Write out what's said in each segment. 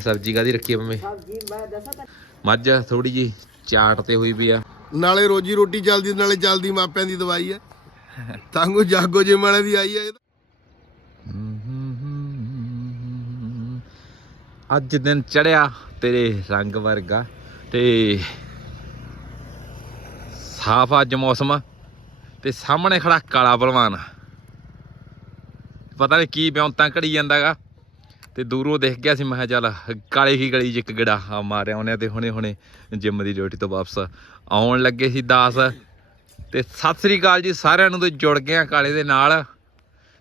ਸਬਜ਼ੀ ਕਾਦੀ ਰੱਖੀ ਆ ਮੰਮੀ? ਸਬਜ਼ੀ ਮੈਂ ਦੱਸਾਂ ਤਾਂ ਮੱਝ ਥੋੜੀ ਜੀ ਚਾਟ ਤੇ ਹੋਈ ਵੀ ਆ। ਨਾਲੇ ਰੋਜੀ ਰੋਟੀ ਚੱਲਦੀ ਨਾਲੇ ਚੱਲਦੀ ਮਾਪਿਆਂ ਦੀ ਦਵਾਈ ਹੈ ਤਾਂਗੋ ਜਾਗੋ ਜਿਮ ਵਾਲੇ ਦੀ ਆਈ ਹੈ ਇਹ ਤਾਂ। ਅੱਜ ਦਿਨ ਚੜਿਆ ਤੇਰੇ ਰੰਗ ਵਰਗਾ ਤੇ ਸਾਫ਼ ਅੱਜ ਮੌਸਮ ਤੇ ਸਾਹਮਣੇ ਖੜਾ ਕਾਲਾ ਬਲਵਾਨ ਪਤਾ ਨਹੀਂ ਕੀ ਬਿਉਂਤਾਂ ਘੜੀ ਜਾਂਦਾਗਾ। ਤੇ ਦੂਰੋਂ ਦੇਖ ਗਿਆ ਸੀ ਮੈਂ ਕਿਹਾ ਚੱਲ ਕਾਲੇ ਕੀ ਗਲੀ 'ਚ ਇੱਕ ਗੜਾ ਆ ਮਾਰਿਆ ਉਹਨੇ ਤੇ ਹੁਣੇ ਹੁਣੇ ਜਿਮ ਦੀ ਡਿਊਟੀ ਤੋਂ ਵਾਪਸ ਆਉਣ ਲੱਗੇ ਸੀ ਦਾਸ। ਤੇ ਸਤਿ ਸ੍ਰੀ ਅਕਾਲ ਜੀ ਸਾਰਿਆਂ ਨੂੰ ਤੇ ਜੁੜ ਗਏ ਆ ਕਾਲੇ ਦੇ ਨਾਲ।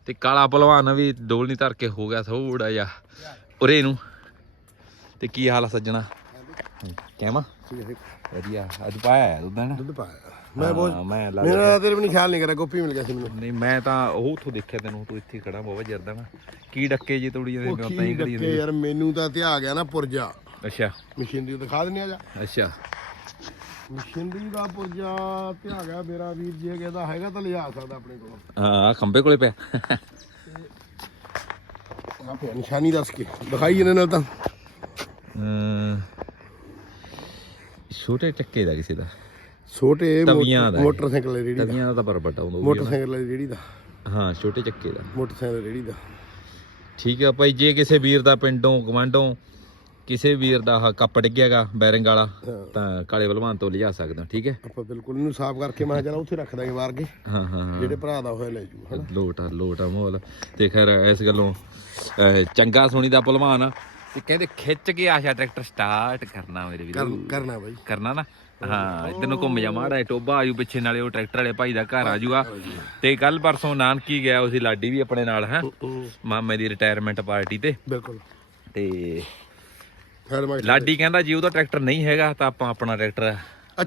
ਤੇ ਕਾਲਾ ਪਹਿਲਵਾਨ ਵੀ ਡੋਲ ਨਹੀਂ ਧਰ ਕੇ ਹੋ ਗਿਆ ਥੋੜਾ ਜਿਹਾ ਉਰੇ ਨੂੰ। ਤੇ ਕੀ ਹਾਲ ਆ ਸੱਜਣਾ? ਕਹਿਮਾ ਵਧੀਆ। ਅੱਜ ਪਾਇਆ ਹੈ ਦੁੱਧ ਨਾ ਦੁੱਧ ਪਾਇਆ। ਮੈਂ ਬਹੁਤ ਮੈਂ ਲੱਗ ਮੇਰਾ ਤੇਰੇ ਵੀ ਨਹੀਂ ਖਿਆਲ ਨਹੀਂ ਕਰਿਆ ਗੋਪੀ ਮਿਲ ਗਿਆ ਸੀ ਮੈਨੂੰ। ਨਹੀਂ ਮੈਂ ਤਾਂ ਉਹ ਉਥੋਂ ਦੇਖਿਆ ਤੈਨੂੰ ਤੂੰ ਇੱਥੇ ਖੜਾ ਬਹੁਤ ਜਰਦਾ ਨਾ ਕੀ ਡੱਕੇ ਜੀ ਤੋੜੀ ਜਾਂਦੇ ਤਾਂ ਹੀ ਕਰੀ ਜਾਂਦੇ ਯਾਰ ਮੈਨੂੰ ਤਾਂ ਧਿਆ ਗਿਆ ਨਾ ਪੁਰਜਾ। ਅੱਛਾ। ਮਸ਼ੀਨਰੀ ਦਿਖਾ ਦਿੰਨੇ ਆ ਜਾ। ਅੱਛਾ। ਮਸ਼ੀਨਰੀ ਦਾ ਪੁਰਜਾ ਧਿਆ ਗਿਆ ਮੇਰਾ ਵੀਰ ਜੇ ਕਹਿੰਦਾ ਹੈਗਾ ਤਾਂ ਲਿਆ ਸਕਦਾ ਆਪਣੇ ਕੋਲ। ਹਾਂ ਆਹ ਖੰਬੇ ਕੋਲੇ ਪਿਆ। ਆ ਪਿਆ ਨਿਸ਼ਾਨੀ ਦੱਸ ਕੇ ਦਿਖਾਈ ਇਹਨੇ ਨਾਲ ਤਾਂ। ਅਮ, ਛੋਟੇ ਟੱਕੇ ਦਾ ਕਿਸੇ ਦਾ? ਛੋਟੇ ਮੋ- ਤਵੀਆਂ ਦਾ ਇਹ। ਮੋਟਰਸਾਈਕਲ ਦੀ ਰੇੜੀ ਦਾ। ਤਵੀਆਂ ਦਾ ਤਾਂ ਪਰ ਵੱਡਾ ਹੁੰਦਾ ਉਹ ਵੀ ਮੋਟਰਸਾਈਕਲ ਦੀ ਰੇੜੀ ਦਾ। ਆ। ਹਾਂ ਛੋਟੇ ਚੱਕੇ ਦਾ। ਮੋਟਰਸਾਈਕਲ ਦੀ ਰੇੜੀ ਦਾ। ਠੀਕ ਆ ਭਾਈ ਜੇ ਕਿਸੇ ਵੀਰ ਦਾ ਪਿੰਡੋਂ ਗਵਾਂਢੋਂ ਕਿਸੇ ਵੀਰ ਦਾ ਆਹ ਕੱਪ ਡਿੱਗਿਆਗਾ ਬੈਰਿੰਗ ਵਾਲਾ ਹਾਂ। ਤਾਂ ਕਾਲੇ ਬਲਵਾਨ ਤੋਂ ਲਿਜਾ ਸਕਦਾ ਠੀਕ ਹੈ? ਆਪਾਂ ਬਿਲਕੁਲ ਇਹਨੂੰ ਸਾਫ਼ ਕਰਕੇ ਮੈਂ ਜਰਾ ਉੱਥੇ ਰੱਖ ਦਾਂਗੇ ਵਾਰ ਕੇ। ਹਾਂ ਹਾਂ ਹਾਂ। ਜਿਹੜੇ ਭਰਾ ਦਾ ਹੋਇਆ ਲੈ ਜੂ ਹਨਾ। ਲੋਟ ਆ ਲੋਟ ਆ ਮਾਹੌਲ। ਤੇ ਖੈਰ ਇਸ ਗੱਲੋਂ ਅਹ, ਚੰਗਾ ਸੁਣੀ ਦਾ ਭਲਵਾਨ ਤੇ ਕਹਿੰਦੇ ਖਿੱਚ ਕੇ ਆਸ਼ਾ ਟਰੈਕਟਰ ਸਟਾਰਟ ਕਰਨਾ ਮੇਰੇ ਵੀਰ। ਕਰ- ਕਰਨਾ ਬਾਈ। ਕਰਨਾ ਨਾ? ਹਾਂ ਇਧਰ ਨੂੰ ਘੁੰਮ ਜਾ ਮਾੜਾ ਟੋਬਾ ਆਜੂ ਪਿੱਛੇ ਨਾਲੇ ਉਹ ਟਰੈਕਟਰ ਵਾਲੇ ਭਾਈ ਦਾ ਘਰ ਆਜੂਗਾ। ਤੇ ਕੱਲ ਪਰਸੋਂ ਨਾਨਕੀ ਗਿਆ ਉਸੇ ਲਾਡੀ ਵੀ ਆਪਣੇ ਨਾਲ ਹੈ? ਮਾਮੇ ਦੀ ਰਿਟਾਇਰਮੈਂਟ ਪਾਰਟੀ ਤੇ। ਬਿਲਕੁਲ। ਤੇ ਲਾਡੀ ਕਹਿੰਦਾ ਜੀ ਉਹਦਾ ਟਰੈਕਟਰ ਨਹੀਂ ਹੈਗਾ ਤਾਂ ਆਪਾਂ ਆਪਣਾ ਟਰੈਕਟਰ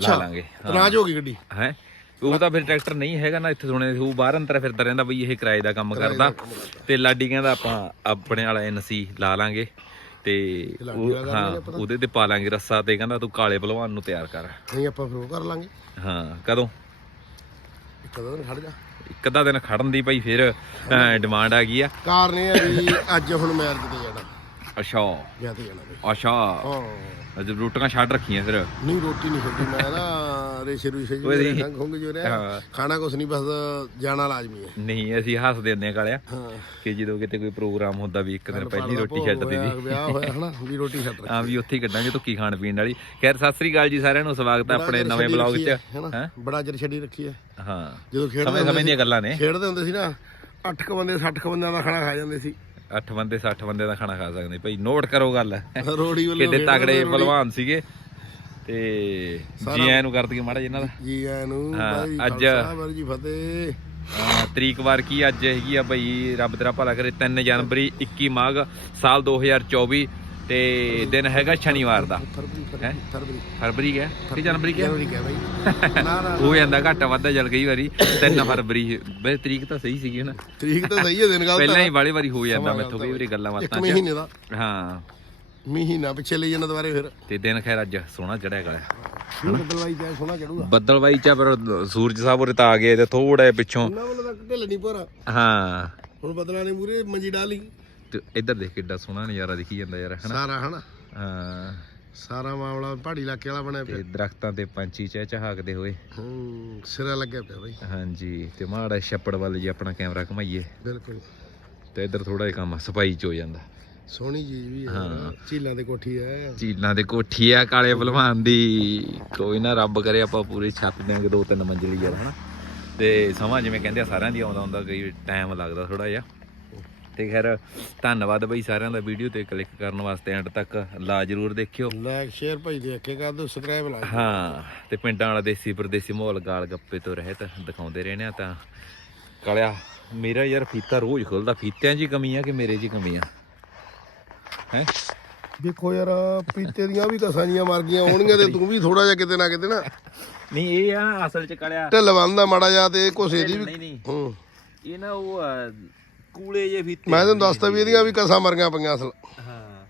ਲਾ ਲਾਂਗੇ। ਤਨਾਜ ਹੋ ਗਈ ਗੱਡੀ? ਹੈ? ਉਹ ਤਾਂ ਫਿਰ ਟਰੈਕਟਰ ਨਹੀਂ ਹੈਗਾ ਨਾ ਇੱਥੇ ਸੁਣੇ ਉਹ ਬਾਹਰ ਅੰਦਰ ਫਿਰਦਾ ਰਹਿੰਦਾ ਬਈ ਇਹ ਕਿਰਾਏ ਦਾ ਕੰਮ ਕਰਦਾ। ਤੇ ਲਾਡੀ ਕਹਿੰਦਾ ਆਪਾਂ ਆਪਣੇ ਵਾਲਾ ਐਨਸੀ ਲਾ ਲਾਂਗੇ। ਤੇ ਉਹ ਹਾਂ ਉਹਦੇ ਤੇ ਪਾ ਲਾਂਗੇ ਰੱਸਾ ਤੇ ਕਹਿੰਦਾ ਤੂੰ ਕਾਲੇ ਪਹਿਲਵਾਨ ਨੂੰ ਤਿਆਰ ਕਰ। ਨਹੀਂ ਆਪਾਂ ਫਿਰ ਉਹ ਕਰ ਲਾਂਗੇ। ਹਾਂ ਕਦੋਂ? ਇੱਕ ਦੋ ਦਿਨ ਖੜ ਜਾ। ਇੱਕ ਅੱਧਾ ਦਿਨ ਖੜਨ ਦੀ ਭਾਈ ਫਿਰ ਡਿਮਾਂਡ ਆ ਗਈ ਆ। ਕਾਰਨ ਇਹ ਹੈ ਵੀ ਅੱਜ ਹੁਣ ਮੈਰਿਜ ਤੇ ਜਾਣਾ। ਅੱਛਾ। ਵਿਆਹ ਤੇ ਜਾਣਾ ਅੱਛਾ। ਹਾਂ। ਅੱਜ ਰੋਟੀਆਂ ਛੱਡ ਰੱਖੀਆਂ ਫਿਰ। ਨਹੀਂ ਰੋਟੀ ਨਹੀਂ ਛੱਡੀ ਮੈਂ ਨਾ ਰੇਸ਼ੇ ਰੂਸ਼ੇ ਓਏ ਜੀ। ਖੰਗ ਖੁੰਗ ਜੋ ਹਾਂ। ਰਿਹਾ ਖਾਣਾ ਕੁਛ ਨਹੀਂ ਬਸ ਜਾਣਾ ਲਾਜ਼ਮੀ ਹੈ। ਨਹੀਂ ਅਸੀਂ ਹੱਸਦੇ ਹੁੰਦੇ ਆ ਕਾਲਿਆ। ਹਾਂ। ਕਿ ਜਦੋਂ ਕਿਤੇ ਕੋਈ ਪ੍ਰੋਗਰਾਮ ਹੁੰਦਾ ਵੀ ਇੱਕ ਦਿਨ ਪਹਿਲੀ ਰੋਟੀ ਛੱਡ ਹੋਇਆ, ਦਿੱਤੀ ਵਿਆਹ ਹੋਇਆ ਹਨਾ ਵੀ ਰੋਟੀ ਛੱਡ ਰੱਖੀ ਆ ਵੀ ਉੱਥੇ ਹੀ ਕੱਢਾਂਗੇ ਧੁੱਕੀ ਖਾਣ ਪੀਣ ਵਾਲੀ। ਖੈਰ ਸਤਿ ਸ੍ਰੀ ਅਕਾਲ ਜੀ ਸਾਰਿਆਂ ਨੂੰ ਸਵਾਗਤ ਹੈ ਆਪਣੇ ਨਵੇਂ ਬਲੌਗ 'ਚ। ਹੈਨਾ? ਹੈਂ? ਬੜਾ ਚਿਰ ਛੱਡੀ ਰੱਖੀ ਹੈ। ਹਾਂ। ਜਦੋਂ ਖੇਡਦੇ ਸਮੇਂ ਹੁੰਦੇ ਸਮੇਂ ਦੀਆਂ ਗੱਲਾਂ ਨੇ। ਖੇਡਦੇ ਹੁੰਦੇ ਸੀ ਨਾ 8 ਕ ਬੰਦੇ 60 ਕ ਬੰਦਿਆਂ ਦਾ ਖਾਣਾ ਖਾ ਜਾਂਦੇ ਸੀ। 8 ਬੰਦੇ 60 ਬੰਦੇ ਦਾ ਖਾਣਾ ਖਾ ਸਕਦੇ। ਭਾਈ ਨੋਟ ਕਰੋ ਗੱਲ। ਰੋੜੀ ਵੱਲੋਂ ਕਿੱਡੇ ਖੇਡਦੇ ਤਗੜੇ ਰੋੜੀ। ਪਹਿਲਵਾਨ ਸੀਗੇ। ਤੇ ਜੀ ਆਇਆਂ ਨੂੰ ਕਰ ਦਈਏ ਮਾੜਾ ਜਿਹਾ ਇਹਨਾਂ ਦਾ। ਜੀ ਆਇਆਂ ਨੂੰ ਹਾਂ, ਭਾਈ ਅੱਜ- ਵਾਹਿਗੁਰੂ ਜੀ ਫਤਿਹ। ਤਰੀਕ ਵਾਰ ਕੀ ਅੱਜ ਹੈਗੀ ਆ ਭਾਈ ਰੱਬ ਤੇਰਾ ਭਲਾ ਕਰੇ 3 ਜਨਵਰੀ 21 ਮਾਘ ਸਾਲ 2024 ਤੇ ਦਿਨ ਹੈਗਾ ਸ਼ਨੀਵਾਰ ਦਾ। ਫਰਵਰੀ ਹੈਂ? ਕਿ ਜਨਵਰੀ ਕਿਹਾ ਹੋ ਜਾਂਦਾ ਘਾਟਾ ਵਾਧਾ ਜਲ ਕਈ ਵਾਰੀ 3 ਫਰਵਰੀ। ਬਈ ਤਰੀਕ ਤਾਂ ਸਹੀ ਸੀਗੀ ਨਾ? ਤਰੀਕ ਤਾਂ ਸਹੀ ਹੈ ਦਿਨ ਗੱਲ ਪਹਿਲਾਂ ਹੀ। ਵਾਲੀ ਵਾਰੀ ਹੋ ਜਾਂਦਾ ਮੈਥੋਂ ਕਈ ਵਾਰੀ ਗੱਲਾਂ ਬਾਤਾਂ ਚ। ਮਹੀਨੇ ਦਾ ਹਾਂ ਮਹੀਨਾ ਪਿੱਛੇ ਲਈ ਜਾਣਾ ਦੁਬਾਰੇ ਫਿਰ। ਤੇ ਦਿਨ ਖੈਰ ਅੱਜ ਸੋਹਣਾ ਚੜਿਆ ਗਿਆ ਬਦਲਵਾਈ ਜਾਏ ਸੋਹਣਾ ਚੜੂਗਾ। ਬੱਦਲਵਾਈ ਚ ਪਰ ਸੂਰਜ ਸਾਹਿਬ ਉਰੇ ਤਾਂ ਆ ਗਏ ਤੇ ਥੋੜਾ ਪਿੱਛੋਂ। ਤਾਂ ਢਿੱਲ ਨਹੀਂ ਹਾਂ। ਹੁਣ ਬਦਲਾ ਨੇ ਮੂਰੇ ਮੰਜੀ ਡਾਲੀ ਤੇ ਇੱਧਰ ਦੇਖ ਕਿੱਡਾ ਸੋਹਣਾ ਨਜ਼ਾਰਾ ਦਿਖੀ ਜਾਂਦਾ ਯਾਰ ਹਨਾ? ਸਾਰਾ ਹਨਾ? ਹਾਂ। ਸਾਰਾ ਮਾਮਲਾ ਪਹਾੜੀ ਇਲਾਕੇ ਵਾਲਾ ਬਣਿਆ ਪਿਆ। ਤੇ ਦਰਖਤਾਂ ਤੇ ਪੰਛੀ ਚਹਿ ਚਹਾਕਦੇ ਹੋਏ। ਹੂੰ ਸਿਰਾ ਲੱਗਿਆ ਪਿਆ ਬਾਈ। ਹਾਂਜੀ ਤੇ ਮਾੜਾ ਛੱਪੜ ਵੱਲ ਜੀ ਆਪਣਾ ਕੈਮਰਾ ਘਮਾਈਏ। ਬਿਲਕੁਲ। ਤੇ ਇੱਧਰ ਥੋੜਾ ਜਿਹਾ ਕੰਮ ਸਫ਼ਾਈ ਚ ਹੋ ਜਾਂਦਾ। ਸੋਹਣੀ ਚੀਜ਼ ਵੀ ਹੈ ਝੀਲਾਂ ਦੇ ਕੋਠੀ ਹੈ। ਚੀਲਾਂ ਦੇ ਕੋਠੀ ਆ ਕਾਲੇ ਭਲਵਾਨ ਦੀ। ਕੋਈ ਨਾ ਰੱਬ ਕਰੇ ਆਪਾਂ ਪੂਰੀ ਛੱਤ ਦੇਾਂਗੇ ਦੋ ਤਿੰਨ ਮੰਜ਼ਲੀ ਯਾਰ ਹਨਾ। ਤੇ ਸਮਾਂ ਜਿਵੇਂ ਕਹਿੰਦੇ ਆ ਸਾਰਿਆਂ ਦੀ ਆਉਂਦਾ ਹੁੰਦਾ ਕਈ ਟਾਈਮ ਲੱਗਦਾ ਥੋੜਾ ਜਿਹਾ। ਤੇ ਖੈਰ ਧੰਨਵਾਦ ਬਈ ਸਾਰਿਆਂ ਦਾ ਵੀਡੀਓ ਤੇ ਕਲਿੱਕ ਕਰਨ ਵਾਸਤੇ ਐਂਡ ਤੱਕ ਲਾ ਜਰੂਰ ਦੇਖਿਓ। ਲਾਈਕ ਸ਼ੇਅਰ ਭਾਈ ਦੇਖ ਕੇ ਕਰ ਦਿਓ ਸਬਸਕ੍ਰਾਈਬ ਲਾ ਦਿਓ। ਹਾਂ ਤੇ ਪਿੰਡਾਂ ਵਾਲਾ ਦੇਸੀ ਪਰਦੇਸੀ ਮਾਹੌਲ ਗਾਲ ਗੱਪੇ ਤੋਂ ਰਹਿਤ ਦਿਖਾਉਂਦੇ ਰਹਿੰਦੇ ਆ ਤਾਂ। ਕਾਲਿਆ ਮੇਰਾ ਯਾਰ ਫੀਤਾ ਰੋਜ਼ ਖੁੱਲਦਾ ਫੀਤਿਆਂ 'ਚ ਹੀ ਕਮੀ ਆ ਕਿ ਮੇਰੇ 'ਚ ਹੀ ਕਮੀ ਆ? ਹੈ? ਦੇਖੋ ਯਾਰ ਪੀਤੇ ਦੀਆਂ ਵੀ ਕਸਾਂ ਜੀਆਂ ਮਰ ਗਈਆਂ ਹੋਣਗੀਆਂ ਤੇ ਤੂੰ ਵੀ ਥੋੜਾ ਜਿਹਾ ਕਿਤੇ ਨਾ ਕਿਤੇ ਨਾ। ਨਹੀਂ ਇਹ ਆ ਅਸਲ 'ਚ ਕਾਲਿਆ ਢਿੱਲ ਬੰਦਾ ਮਾੜਾ ਜਿਹਾ ਤੇ ਕੋਸੇ ਦੀ ਵੀ ਨਹੀਂ ਹੂੰ। ਇਹ ਨਾ ਉਹ ਆ, ਕੂਲੇ ਜੇ ਫੀਤੇ ਮੈਂ ਤੈਨੂੰ ਦੱਸਤਾ ਵੀ ਇਹਦੀਆਂ ਵੀ ਕਸਾਂ ਮਰੀਆਂ ਪਈਆਂ ਅਸਲ। ਹਾਂ।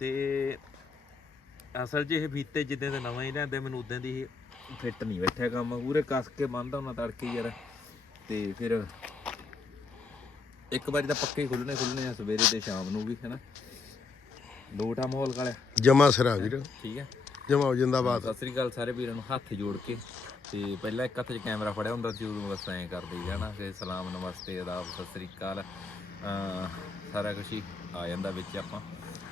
ਤੇ ਅਸਲ 'ਚ ਇਹ ਫੀਤੇ ਜਿੱਦਾਂ ਦੇ ਨਵਾਂ ਹੀ ਲਿਆਂਦੇ ਮੈਨੂੰ ਉਦਾਂ ਦੀ ਫਿੱਟ ਨਹੀਂ ਬੈਠਿਆ ਕੰਮ। ਪੂਰੇ ਕੱਸ ਕੇ ਬੰਨਦਾ ਉਹਨਾਂ ਤੜਕੇ ਯਾਰ। ਤੇ ਫਿਰ ਇੱਕ ਵਾਰੀ ਤਾਂ ਪੱਕੇ ਖੁੱਲਣੇ ਖੁੱਲਣੇ ਆ ਸਵੇਰੇ ਤੇ ਸ਼ਾਮ ਨੂੰ ਵੀ ਹੈਨਾ। ਲੋਟਾ ਮਾਹੌਲ ਕਾਲਿਆ ਜਮਾ ਸਿਰਾ ਵੀਰ। ਠੀਕ ਹੈ। ਜਮਾ ਹੋ ਜਿੰਦਾਬਾਦ। ਸਤਿ ਸ੍ਰੀ ਅਕਾਲ ਸਾਰੇ ਵੀਰਾਂ ਨੂੰ ਹੱਥ ਜੋੜ ਕੇ। ਤੇ ਪਹਿਲਾਂ ਇੱਕ ਹੱਥ 'ਚ ਕੈਮਰਾ ਫੜਿਆ ਹੁੰਦਾ ਸੀ ਉਦੋਂ ਬਸ ਐਂ ਕਰਦੇ ਹੀ ਜਾਣਾ ਕਿ ਸਲਾਮ ਨਮਸਤੇ ਆਦਾਬ ਸਤਿ ਸ੍ਰੀ ਅਕਾਲ। ਸਾਰਾ ਕੁਝ ਹੀ ਆ ਜਾਂਦਾ ਵਿੱਚ ਆਪਾਂ।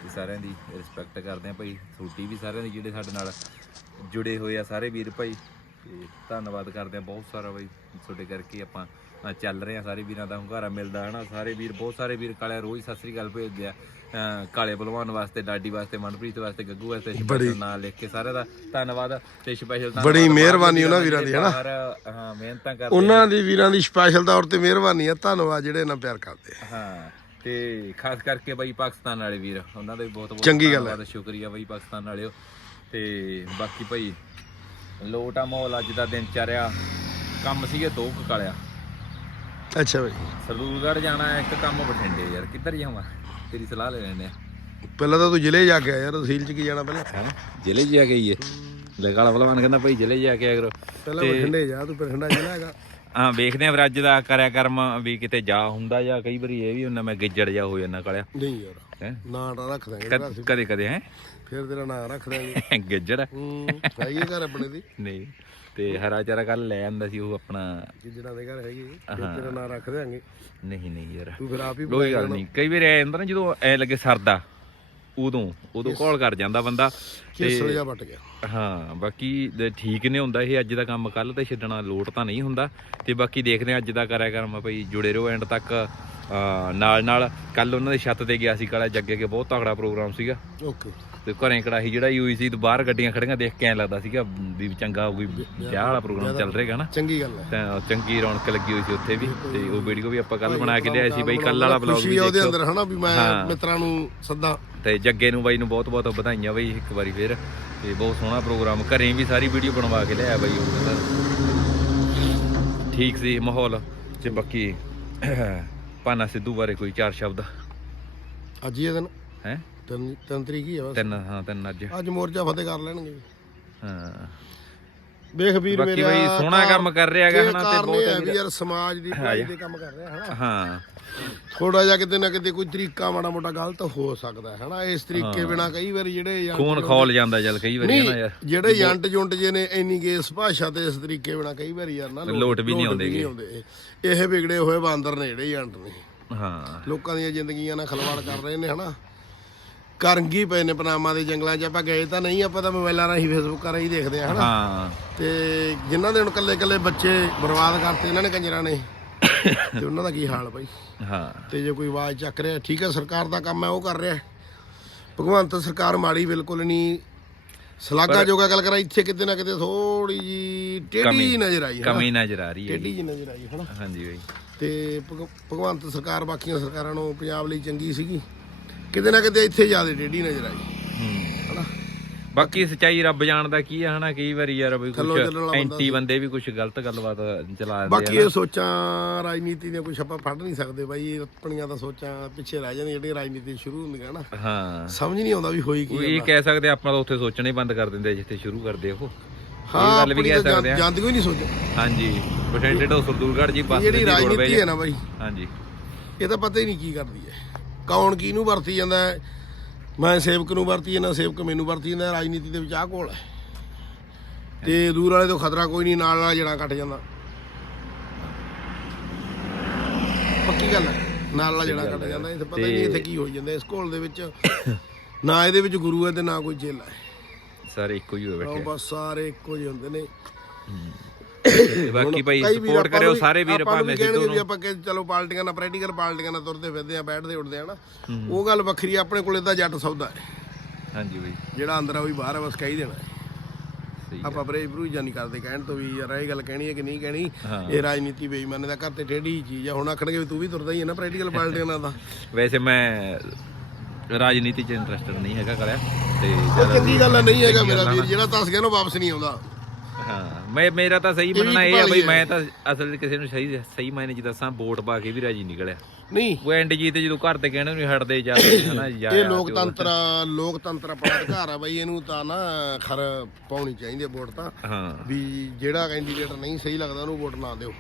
ਤੇ ਸਾਰਿਆਂ ਦੀ ਰਿਸਪੈਕਟ ਕਰਦੇ ਆ ਭਾਈ। ਛੋਟੀ ਵੀ ਸਾਰਿਆਂ ਦੀ ਜਿਹੜੇ ਸਾਡੇ ਨਾਲ ਜੁੜੇ ਹੋਏ ਆ ਸਾਰੇ ਵੀਰ ਭਾਈ। ਤੇ ਧੰਨਵਾਦ ਕਰਦੇ ਆ ਬਹੁਤ ਸਾਰਾ ਬਾਈ ਤੁਹਾਡੇ ਕਰਕੇ ਆਪਾਂ ਚੱਲ ਰਹੇ ਆ ਸਾਰੇ ਵੀਰਾਂ ਦਾ ਹੁੰਗਾਰਾ ਮਿਲਦਾ ਹਨਾ। ਸਾਰੇ ਵੀਰ ਬਹੁਤ ਸਾਰੇ ਵੀਰ ਕਾਲੇ ਰੋਜ਼ ਸਤਿ ਸ੍ਰੀ ਅਕਾਲ ਭੇਜਦੇ ਆ। ਕਾਲੇ ਭਲਵਾਨ ਵਾਸਤੇ ਡਾਡੀ ਵਾਸਤੇ ਮਨਪ੍ਰੀਤ ਵਾਸਤੇ ਗੱਗੂ ਵਾਸਤੇ ਸਪੈਸ਼ਲ ਨਾਂ ਲਿਖ ਕੇ ਸਾਰਿਆਂ ਦਾ ਧੰਨਵਾਦ ਤੇ ਸਪੈਸ਼ਲ ਬੜੀ ਮਿਹਰਬਾਨੀ ਉਹਨਾਂ ਵੀਰਾਂ ਦੀ, ਹਨਾ? ਹਾਂ ਮਿਹਨਤਾਂ ਕਰਦੇ ਉਹਨਾਂ ਦੀ ਵੀਰਾਂ ਦੀ ਸਪੈਸ਼ਲ ਤੌਰ ਤੇ ਮਿਹਰਬਾਨੀ ਆ ਧੰਨਵਾਦ ਜਿਹੜੇ ਇਹਨਾਂ ਪਿਆਰ ਕਰਦੇ ਹਾਂ ਤੇ ਖਾਸ ਕਰਕੇ ਬਾਈ ਪਾਕਿਸਤਾਨ ਵਾਲੇ ਵੀਰ ਉਹਨਾਂ ਦਾ ਵੀ ਬਹੁਤ ਬਹੁਤ ਚੰਗੀ ਗੱਲ ਹੈ। ਧੰਨਵਾਦ ਸ਼ੁਕਰੀਆ ਬਾਈ ਪਾਕਿਸਤਾਨ ਵਾਲਿਓ। ਤੇ ਬਾਕੀ ਭਾਈ ਲੋਟਾ ਮੌਲ ਅੱਜ ਦਾ ਦਿਨ ਚਰਿਆ ਕੰਮ ਸੀਗੇ ਦੋ ਕੁ ਕਾਲਿਆ। ਅੱਛਾ ਬਈ। ਸਰਦੂਲਗੜ੍ਹ ਜਾਣਾ ਇੱਕ ਕੰਮ ਬਠਿੰਡੇ ਯਾਰ ਕਿੱਧਰ ਜਾਵਾਂ? ਤੇਰੀ ਸਲਾਹ ਲੈ ਲੈਣੇ ਆ। ਪਹਿਲਾਂ ਤਾਂ ਤੂੰ ਜ਼ਿਲ੍ਹੇ ਜਾ ਕੇ ਆ ਯਾਰ ਤਹਿਸੀਲ ਚ ਕੀ ਜਾਣਾ ਪਹਿਲਾਂ? ਹੈ? ਜ਼ਿਲ੍ਹੇ 'ਚ ਜਾ ਕੇ ਆਈਏ ਲਗਾਲਾ ਭਲਵਾਨ ਕਹਿੰਦਾ ਭਾਈ ਜ਼ਿਲ੍ਹੇ 'ਚ ਜਾ ਕੇ ਆਇਆ ਕਰੋ। ਪਹਿਲਾਂ ਬਠਿੰਡੇ ਜਾ ਤੂੰ ਬਠਿੰਡਾ ਜ਼ਿਲ੍ਹਾ ਹੈਗਾ। ਹਾਂ ਵੇਖਦੇ ਆ ਫਿਰ ਅੱਜ ਦਾ ਕਰਿਆ ਕਰਮ ਵੀ ਕਿਤੇ ਜਾ ਹੁੰਦਾ ਜਾਂ ਕਈ ਵਾਰੀ ਇਹ ਵੀ ਹੁੰਦਾ ਮੈਂ ਗਿੱਜੜ ਜਾ ਹੋ ਜਾਂਦਾ ਕਾਲਿਆ। ਨਹੀਂ ਯਾਰ ਹੈ? ਨਾਂ ਤਾਂ ਰੱਖ ਦਾਂਗੇ ਤੇਰਾ ਅਸੀਂ। ਕਦੇ ਕਦੇ ਹੈ? ਫਿਰ ਤੇਰਾ ਨਾਂ ਰੱਖ ਦਾਂਗੇ ਗਿੱਜੜ। ਹੂੰ ਹੈਗੀ ਆ ਘਰ ਆਪਣੇ ਦੀ। ਨਹੀਂ। ਤੇ ਹਰਾ ਚਾਰਾ ਕੱਲ ਲੈ ਆਂਦਾ ਸੀ ਉਹ ਆਪਣਾ। ਜਿੱਜਣਾ ਦੇ ਘਰ ਹੈਗੀ ਤੇਰਾ ਨਾਂ ਰੱਖ ਦਾਂਗੇ ਨਹੀਂ ਨਹੀਂ ਯਾਰ। ਤੂੰ ਫਿਰ ਆਪ ਹੀ ਕੋਈ ਗੱਲ ਨਹੀਂ। ਕਈ ਵਾਰ ਐ ਹੁੰਦਾ ਨਾ ਜਦੋਂ ਐ ਲੱਗੇ ਸਰਦਾ ਉਦੋਂ ਉਦੋਂ ਕਾਲ ਕਰ ਜਾਂਦਾ ਬੰਦਾ ਕੇਸਲ ਜਾ ਵੱਟ ਗਿਆ। ਹਾਂ ਬਾਕੀ ਠੀਕ ਨੇ ਹੁੰਦਾ ਇਹ ਅੱਜ ਦਾ ਕੰਮ ਕੱਲ ਤੇ ਛੱਡਣਾ ਲੋਟ ਤਾਂ ਨਹੀਂ ਹੁੰਦਾ। ਤੇ ਬਾਕੀ ਦੇਖਦੇ ਆ ਅੱਜ ਦਾ ਕਰਿਆ ਕਰਮ ਭਾਈ ਜੁੜੇ ਰਹੋ ਐਂਡ ਤੱਕ। ਨਾਲ ਨਾਲ ਕੱਲ ਉਹਨਾਂ ਦੇ ਛੱਤ ਤੇ ਗਿਆ ਸੀ ਕਾਲਾ ਜੱਗੇ ਕੇ ਬਹੁਤ ਤਗੜਾ ਪ੍ਰੋਗਰਾਮ ਸੀਗਾ। ਓਕੇ। ਤੇ ਘਰੇ ਕੜਾਹੀ ਜਿਹੜਾ ਹੋਈ ਸੀ ਤੇ ਬਾਹਰ ਗੱਡੀਆਂ ਖੜੀਆਂ ਦੇਖ ਕੇ ਐ ਲੱਗਦਾ ਸੀਗਾ ਵੀ ਚੰਗਾ ਕੋਈ ਵਿਆਹ ਵਾਲਾ ਪ੍ਰੋਗਰਾਮ ਚੱਲ ਰਿਹਾ ਨਾ। ਚੰਗੀ ਗੱਲ ਹੈ। ਤਾਂ ਚੰਗੀ ਰੌਣਕ ਲੱਗੀ ਹੋਈ ਸੀ ਉੱਥੇ ਵੀ ਤੇ ਉਹ ਵੀਡੀਓ ਵੀ ਆਪਾਂ ਕੱਲ ਬਣਾ ਕੇ ਲਿਆਏ ਸੀ ਬਾਈ ਕੱਲ ਵਾਲਾ ਬਲੌਗ ਵੀ ਉਹਦੇ ਅੰਦਰ ਹਨਾ ਵੀ ਮੈਂ ਮਿੱਤਰਾਂ ਨੂੰ ਸੱਦਾ। ਤੇ ਜੱਗੇ ਨੂੰ ਬਾਈ ਨੂੰ ਬਹੁਤ ਬਹੁਤ ਵਧਾਈਆਂ ਬਾਈ ਇੱਕ ਵਾਰੀ ਫੇਰ। ਤੇ ਬਹੁਤ ਸੋਹਣਾ ਪ੍ਰੋਗਰਾਮ ਘਰੇ ਵੀ ਸਾਰੀ ਵੀਡੀਓ ਬਣਵਾ ਕੇ ਲਿਆਇਆ ਬਾਈ ਉਹ ਕਹਿੰਦਾ। ਠੀਕ ਸੀ ਮਾਹੌਲ। ਤੇ ਬਾਕੀ ਪਾਨਾ ਸਿੱਧੂ ਬਾਰੇ ਕੋਈ ਚਾਰ ਸ਼ਬਦ? ਅੱਜ ਹੀ ਇਹ ਦਿਨ ਹੈ? ਤਿੰਨ ਤਿੰਨ ਤਰੀਕ ਹੀ ਆ ਬਸ। ਤਿੰਨ ਹਾਂ ਤਿੰਨ ਅੱਜ। ਅੱਜ ਮੋਰਚਾ ਫਤਿਹ ਕਰ ਲੈਣਗੇ ਹਾਂ। ਵੇਖ ਵੀਰ ਬਾਕੀ ਮੇਰਾ ਬਾਈ ਸੋਹਣਾ ਕੰਮ ਕਰ ਰਿਹਾ ਹੈਗਾ ਹਨਾ ਤੇ ਬਹੁਤ ਬਹੁਤ ਵੀ ਯਾਰ ਸਮਾਜ ਦੀ ਭਲਾਈ ਦੇ ਕੰਮ ਕਰ ਰਿਹਾ ਹਨਾ। ਹਾਂ। ਥੋੜਾ ਜਿਹਾ ਕਿਤੇ ਨਾ ਕਿਤੇ ਕੋਈ ਤਰੀਕਾ ਮਾੜਾ ਮੋਟਾ ਗਲਤ ਹੋ ਸਕਦਾ ਹੈ ਹਨਾ। ਇਸ ਤਰੀਕੇ ਬਿਨਾ ਕਈ ਵਾਰੀ ਜਿਹੜੇ ਏਜੰਟ ਖੂਨ ਖੋਲ ਜਾਂਦਾ ਚੱਲ ਕਈ ਵਾਰੀ ਹਨਾ ਯਾਰ। ਜਿਹੜੇ ਏਜੰਟ ਜੁੰਟ ਜੇ ਨੇ ਇੰਨੀ ਗੇਸ ਭਾਸ਼ਾ ਤੇ ਇਸ ਤਰੀਕੇ ਬਿਨਾ ਕਈ ਵਾਰੀ ਯਾਰ ਨਾ ਲੋਟ ਵੀ ਨਹੀਂ ਆਉਂਦੇ ਗੇ। ਇਹ ਵਿਗੜੇ ਹੋਏ ਬਾਂਦਰ ਨੇ ਜਿਹੜੇ ਏਜੰਟ ਨੇ। ਹਾਂ। ਲੋਕਾਂ ਦੀਆਂ ਜ਼ਿੰਦਗੀਆਂ ਨਾਲ ਖਲਵਾੜ ਕਰ ਰਹੇ ਨੇ ਹਨਾ। ਕਰੰਗੀ ਪਏ ਨੇ ਪਨਾਮਾ ਦੇ ਜੰਗਲਾਂ 'ਚ। ਆਪਾਂ ਗਏ ਤਾਂ ਨਹੀਂ ਆਪਾਂ ਤਾਂ ਮੋਬਾਈਲਾਂ ਰਾਹੀਂ ਫੇਸਬੁੱਕ ਰਾਹੀਂ ਦੇਖਦੇ ਆ ਹਨਾ? ਹਾਂ। ਤੇ ਜਿਨ੍ਹਾਂ ਦੇ ਹੁਣ ਕੱਲੇ ਕੱਲੇ ਬੱਚੇ ਬਰਬਾਦ ਕਰਤੇ ਇਹਨਾਂ ਨੇ ਕੰਜਰਾਂ ਨੇ ਤੇ ਉਹਨਾਂ ਦਾ ਕੀ ਹਾਲ ਭਾਈ ਹਾਂ। ਤੇ ਜੇ ਕੋਈ ਆਵਾਜ਼ ਚੱਕ ਰਿਹਾ ਠੀਕ ਹੈ ਸਰਕਾਰ ਦਾ ਕੰਮ ਹੈ ਉਹ ਕਰ ਰਿਹਾ। ਭਗਵੰਤ ਸਰਕਾਰ ਮਾੜੀ ਬਿਲਕੁਲ ਨਹੀਂ। ਸਲਾਗਾ ਜੋਗਾ ਗੱਲ ਕਰਾਂ ਇੱਥੇ ਕਿਤੇ ਨਾ ਕਿਤੇ ਥੋੜੀ ਜੀ ਟੇਢੀ ਨਜ਼ਰ ਆਈ ਹਨਾ? ਕਮੀ ਨਜ਼ਰ ਆ ਰਹੀ ਹੈ ਟੇਢੀ ਜੀ। ਨਜ਼ਰ ਆਈ ਹਨਾ? ਹਾਂਜੀ ਬਾਈ। ਤੇ ਭਗ- ਭਗਵੰਤ ਸਰਕਾਰ ਬਾਕੀਆਂ ਸਰਕਾਰਾਂ ਨੂੰ ਪੰਜਾਬ ਲਈ ਚੰਗੀ ਸੀਗੀ। ਕਿਤੇ ਨਾ ਕਿਤੇ ਇੱਥੇ ਜ਼ਿਆਦਾ ਟੇਢੀ ਨਜ਼ਰ ਆਈ। ਹੂੰ। ਹਨਾ ਬਾਕੀ ਸਚਾਈ ਰੱਬ ਜਾਣਦਾ ਕੀ ਆ ਹਨਾ? ਕਈ ਵਾਰੀ ਯਾਰ ਬਈ ਥੱਲੋਂ ਕੁਝ ਐਂਟੀ ਬੰਦੇ ਵੀ ਕੁਝ ਗਲਤ ਗੱਲਬਾਤ ਚਲਾ ਦਿੰਦੇ ਬਾਕੀ ਇਹ ਸੋਚਾਂ ਰਾਜਨੀਤੀ ਦੀਆਂ ਕੁਝ ਆਪਾਂ ਫੜ ਨਹੀਂ ਸਕਦੇ ਬਾਈ ਆਪਣੀਆਂ ਤਾਂ ਸੋਚਾਂ ਪਿੱਛੇ ਰਹਿ ਜਾਂਦੀਆਂ ਜਿਹੜੀਆਂ ਰਾਜਨੀਤੀ ਸ਼ੁਰੂ ਹੁੰਦੀਆਂ ਨਾ ਆ ਹਾਂ। ਸਮਝ ਨਹੀਂ ਆਉਂਦਾ ਵੀ ਹੋਈ ਕੀ ਉਹ ਹੈ ਇਹ ਕਹਿ ਸਕਦੇ ਆ, ਆਪਾਂ ਤਾਂ ਉੱਥੇ ਸੋਚਣਾ ਹੀ ਬੰਦ ਕਰ ਦਿੰਦੇ ਆ ਜਿੱਥੇ ਸ਼ੁਰੂ ਕਰਦੇ ਆ ਉਹ। ਹਾਂ ਇਹ ਗੱਲ ਵੀ ਆਪਣੀ ਕਹਿ ਤਾਂ ਸਕਦੇ ਆ। ਜਾਂਦੀ ਕੋਈ ਨਹੀਂ ਸੋਚਿਆ। ਹਾਂਜੀ। ਬਠਿੰਡੇ ਤੋਂ ਸਰਦੂਲਗੜ੍ਹ ਜੀ ਬੱਸ ਜਿਹੜੀ ਰਾਜਨੀਤੀ ਹੈ ਨਾ ਬਾਈ। ਹਾਂਜੀ। ਇਹ ਤਾਂ ਪਤਾ ਹੀ ਨਹੀਂ ਕੀ ਕਰਦੀ ਹੈ। ਕੌਣ ਕਿਹਨੂੰ ਵਰਤੀ ਜਾਂਦਾ ਹੈ? ਮੈਂ ਸੇਵਕ ਨੂੰ ਵਰਤੀ ਜਾਂਦਾ ਸੇਵਕ ਮੈਨੂੰ ਵਰਤੀ ਜਾਂਦਾ ਹੈ, ਰਾਜਨੀਤੀ ਦੇ ਵਿੱਚ ਆਹ ਕੋਲ ਹੈ। ਤੇ ਦੂਰ ਵਾਲੇ ਤੋਂ ਖਤਰਾ ਕੋਈ ਨਹੀਂ ਨਾਲ ਨਾਲ ਜਣਾ ਕੱਟ ਜਾਂਦਾ। ਪੱਕੀ ਗੱਲ ਹੈ ਨਾਲ ਨਾਲ ਜਣਾ ਕੱਟ ਜਾਂਦਾ ਤਾਂ ਪਤਾ ਹੀ ਨਹੀਂ ਇੱਥੇ ਕੀ ਹੋਈ ਜਾਂਦਾ ਇਸ ਕੋਲ ਦੇ ਵਿੱਚ ਨਾ ਇਹਦੇ ਵਿੱਚ ਗੁਰੂ ਹੈ ਤੇ ਨਾ ਕੋਈ ਚੇਲਾ ਹੈ। ਸਾਰੇ ਇੱਕੋ ਹੀ ਉਹ ਬੈਠੇ ਬਸ ਸਾਰੇ ਇੱਕੋ ਜਿਹੇ ਹੁੰਦੇ ਨੇ। ਤੇ ਬਾਕੀ ਭਾਈ ਕਈ ਵੀਰ ਸਪੋਰਟ ਆਪਾਂ ਕਰਿਓ ਨੂੰ ਵੀ- ਸਾਰੇ ਵੀਰ ਆਪਾਂ ਨੂੰ ਭਾਵੇਂ ਵੀ ਸਿੱਧੂ ਕਹਿਣਗੇ ਵੀ ਨੂੰ। ਆਪਾਂ ਕਿ ਚਲੋ ਪਾਰਟੀਆਂ ਨਾਲ ਪ੍ਰੈਕਟੀਕਲ ਪਾਰਟੀਆਂ ਨਾਲ ਤੁਰਦੇ ਫਿਰਦੇ ਆ ਬੈਠਦੇ ਉੱਠਦੇ ਆ ਨਾ ਉਹ ਗੱਲ ਵੱਖਰੀ ਆ, ਆਪਣੇ ਕੋਲੇ ਤਾਂ ਜੱਟ ਸੌਦਾ ਹੈ। ਹਾਂਜੀ ਬਈ। ਜਿਹੜਾ ਅੰਦਰ ਆ ਉਹ ਵੀ ਬਾਹਰ ਆ ਬਸ ਕਹਿ ਹੀ ਦੇਣਾ ਹੈ। ਸਹੀ ਆਪਾਂ ਬਰੇ ਬਰੂ ਨਹੀਂ ਕਰਦੇ ਕਹਿਣ ਤੋਂ ਵੀ ਯਾਰ ਇਹ ਗੱਲ ਕਹਿਣੀ ਹੈ ਕਿ ਨਹੀਂ ਕਹਿਣੀ। ਇਹ ਰਾਜਨੀਤੀ ਬੇਈਮਾਨੇ ਦਾ ਘਰ ਤੇ ਟੇਢੀ ਚੀਜ਼ ਆ ਹੁਣ ਆਖਣਗੇ ਵੀ ਤੂੰ ਵੀ ਤੁਰਦਾ ਹੀ ਹੈ ਨਾ ਪ੍ਰੈਕਟੀਕਲ ਪਾਰਟੀਆਂ ਨਾਲ ਤਾਂ। ਵੈਸੇ ਮੈਂ ਰਾਜਨੀਤੀ 'ਚ ਇੰਟਰਸਟਡ ਨਹੀਂ ਹੈਗਾ ਕਰਿਆ ਤੇ ਉਹ ਚੰਗੀ ਗੱਲ ਨਹੀਂ ਹੈਗਾ ਮੇਰਾ ਵੀਰ ਜਿਹੜਾ ਦੱਸ ਗਿਆ ਨਾ ਵਾਪਸ ਨਹੀਂ ਆਉਂਦਾ। ਹਾਂ ਮੈਂ ਮੇਰਾ ਤਾਂ ਸਹੀ ਮੰਨਣਾ ਇਹ ਆ ਬਈ। ਮੈਂ ਤਾਂ ਅਸਲ ਕਿਸੇ ਨੂੰ ਸਹੀ ਸਹੀ ਮਾਇਨੇ 'ਚ ਦੱਸਾਂ ਵੋਟ ਪਾ ਕੇ ਵੀ ਰਾਜੀ ਨਿਕਲਿਆ। ਨਹੀਂ। ਉਹ ਐਂਡ ਜੀ ਤੇ ਜਦੋਂ ਘਰ ਤੇ ਕਹਿਣੇ ਨਹੀਂ ਹਟਦੇ ਜਾਂਦੇ ਹਨਾ ਯਾਰ ਇਹ ਲੋਕਤੰਤਰ ਲੋਕਤੰਤਰ ਆਪਣਾ ਅਧਿਕਾਰ ਆ ਬਈ ਇਹਨੂੰ ਤਾਂ ਨਾ ਖਰ ਪਾਉਣੀ ਚਾਹੀਦੀ ਵੋਟ ਤਾਂ। ਹਾਂ। ਵੀ ਜਿਹੜਾ ਕੈਂਡੀਡੇਟ ਨਹੀਂ ਸਹੀ ਲੱਗਦਾ ਉਹਨੂੰ ਵੋਟ ਨਾ ਦਿਓ।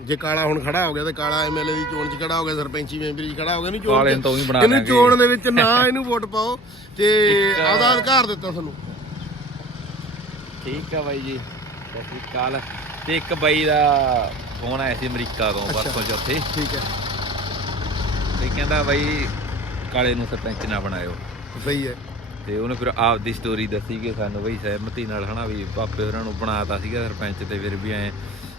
ਜੇ ਕਾਲਾ ਹੁਣ ਖੜਾ ਹੋ ਗਿਆ ਤੇ ਕਾਲਾ ਐਮਐਲਏ ਦੀ ਚੋਣ 'ਚ ਖੜਾ ਹੋ ਗਿਆ ਸਰਪੰਚੀ ਮੈਂਬਰੀ 'ਚ ਖੜਾ ਹੋ ਗਿਆ ਨਹੀਂ ਚੋਣ ਇਹਨੂੰ। ਚੋਣ ਦੇ ਵਿੱਚ ਨਾ ਇਹਨੂੰ ਵੋਟ ਪਾਓ ਤੇ ਆਪਦਾ ਅਧਿਕਾਰ ਦਿੱਤਾ ਤੁਹਾਨੂੰ ਠੀਕ ਆ ਬਾਈ ਜੀ। ਸਤਿ ਸ਼੍ਰੀ ਅਕਾਲ। ਤੇ ਇੱਕ ਬਾਈ ਦਾ ਫੋਨ ਆਇਆ ਸੀ ਅਮਰੀਕਾ ਤੋਂ ਪਰਸੋਂ ਚੌਥੇ। ਠੀਕ ਹੈ। ਤੇ ਕਹਿੰਦਾ ਬਾਈ ਕਾਲੇ ਨੂੰ ਸਰਪੰਚ ਨਾ ਬਣਾਇਓ। ਸਹੀ ਹੈ। ਤੇ ਉਹਨੇ ਫਿਰ ਆਪ ਦੀ ਸਟੋਰੀ ਦੱਸੀ ਕਿ ਸਾਨੂੰ ਬਈ ਸਹਿਮਤੀ ਨਾਲ ਹਨਾ ਵੀ ਪਾਪੇ ਉਹਨਾਂ ਨੂੰ ਬਣਾਤਾ ਸੀਗਾ ਸਰਪੰਚ ਤੇ ਫਿਰ ਵੀ ਐ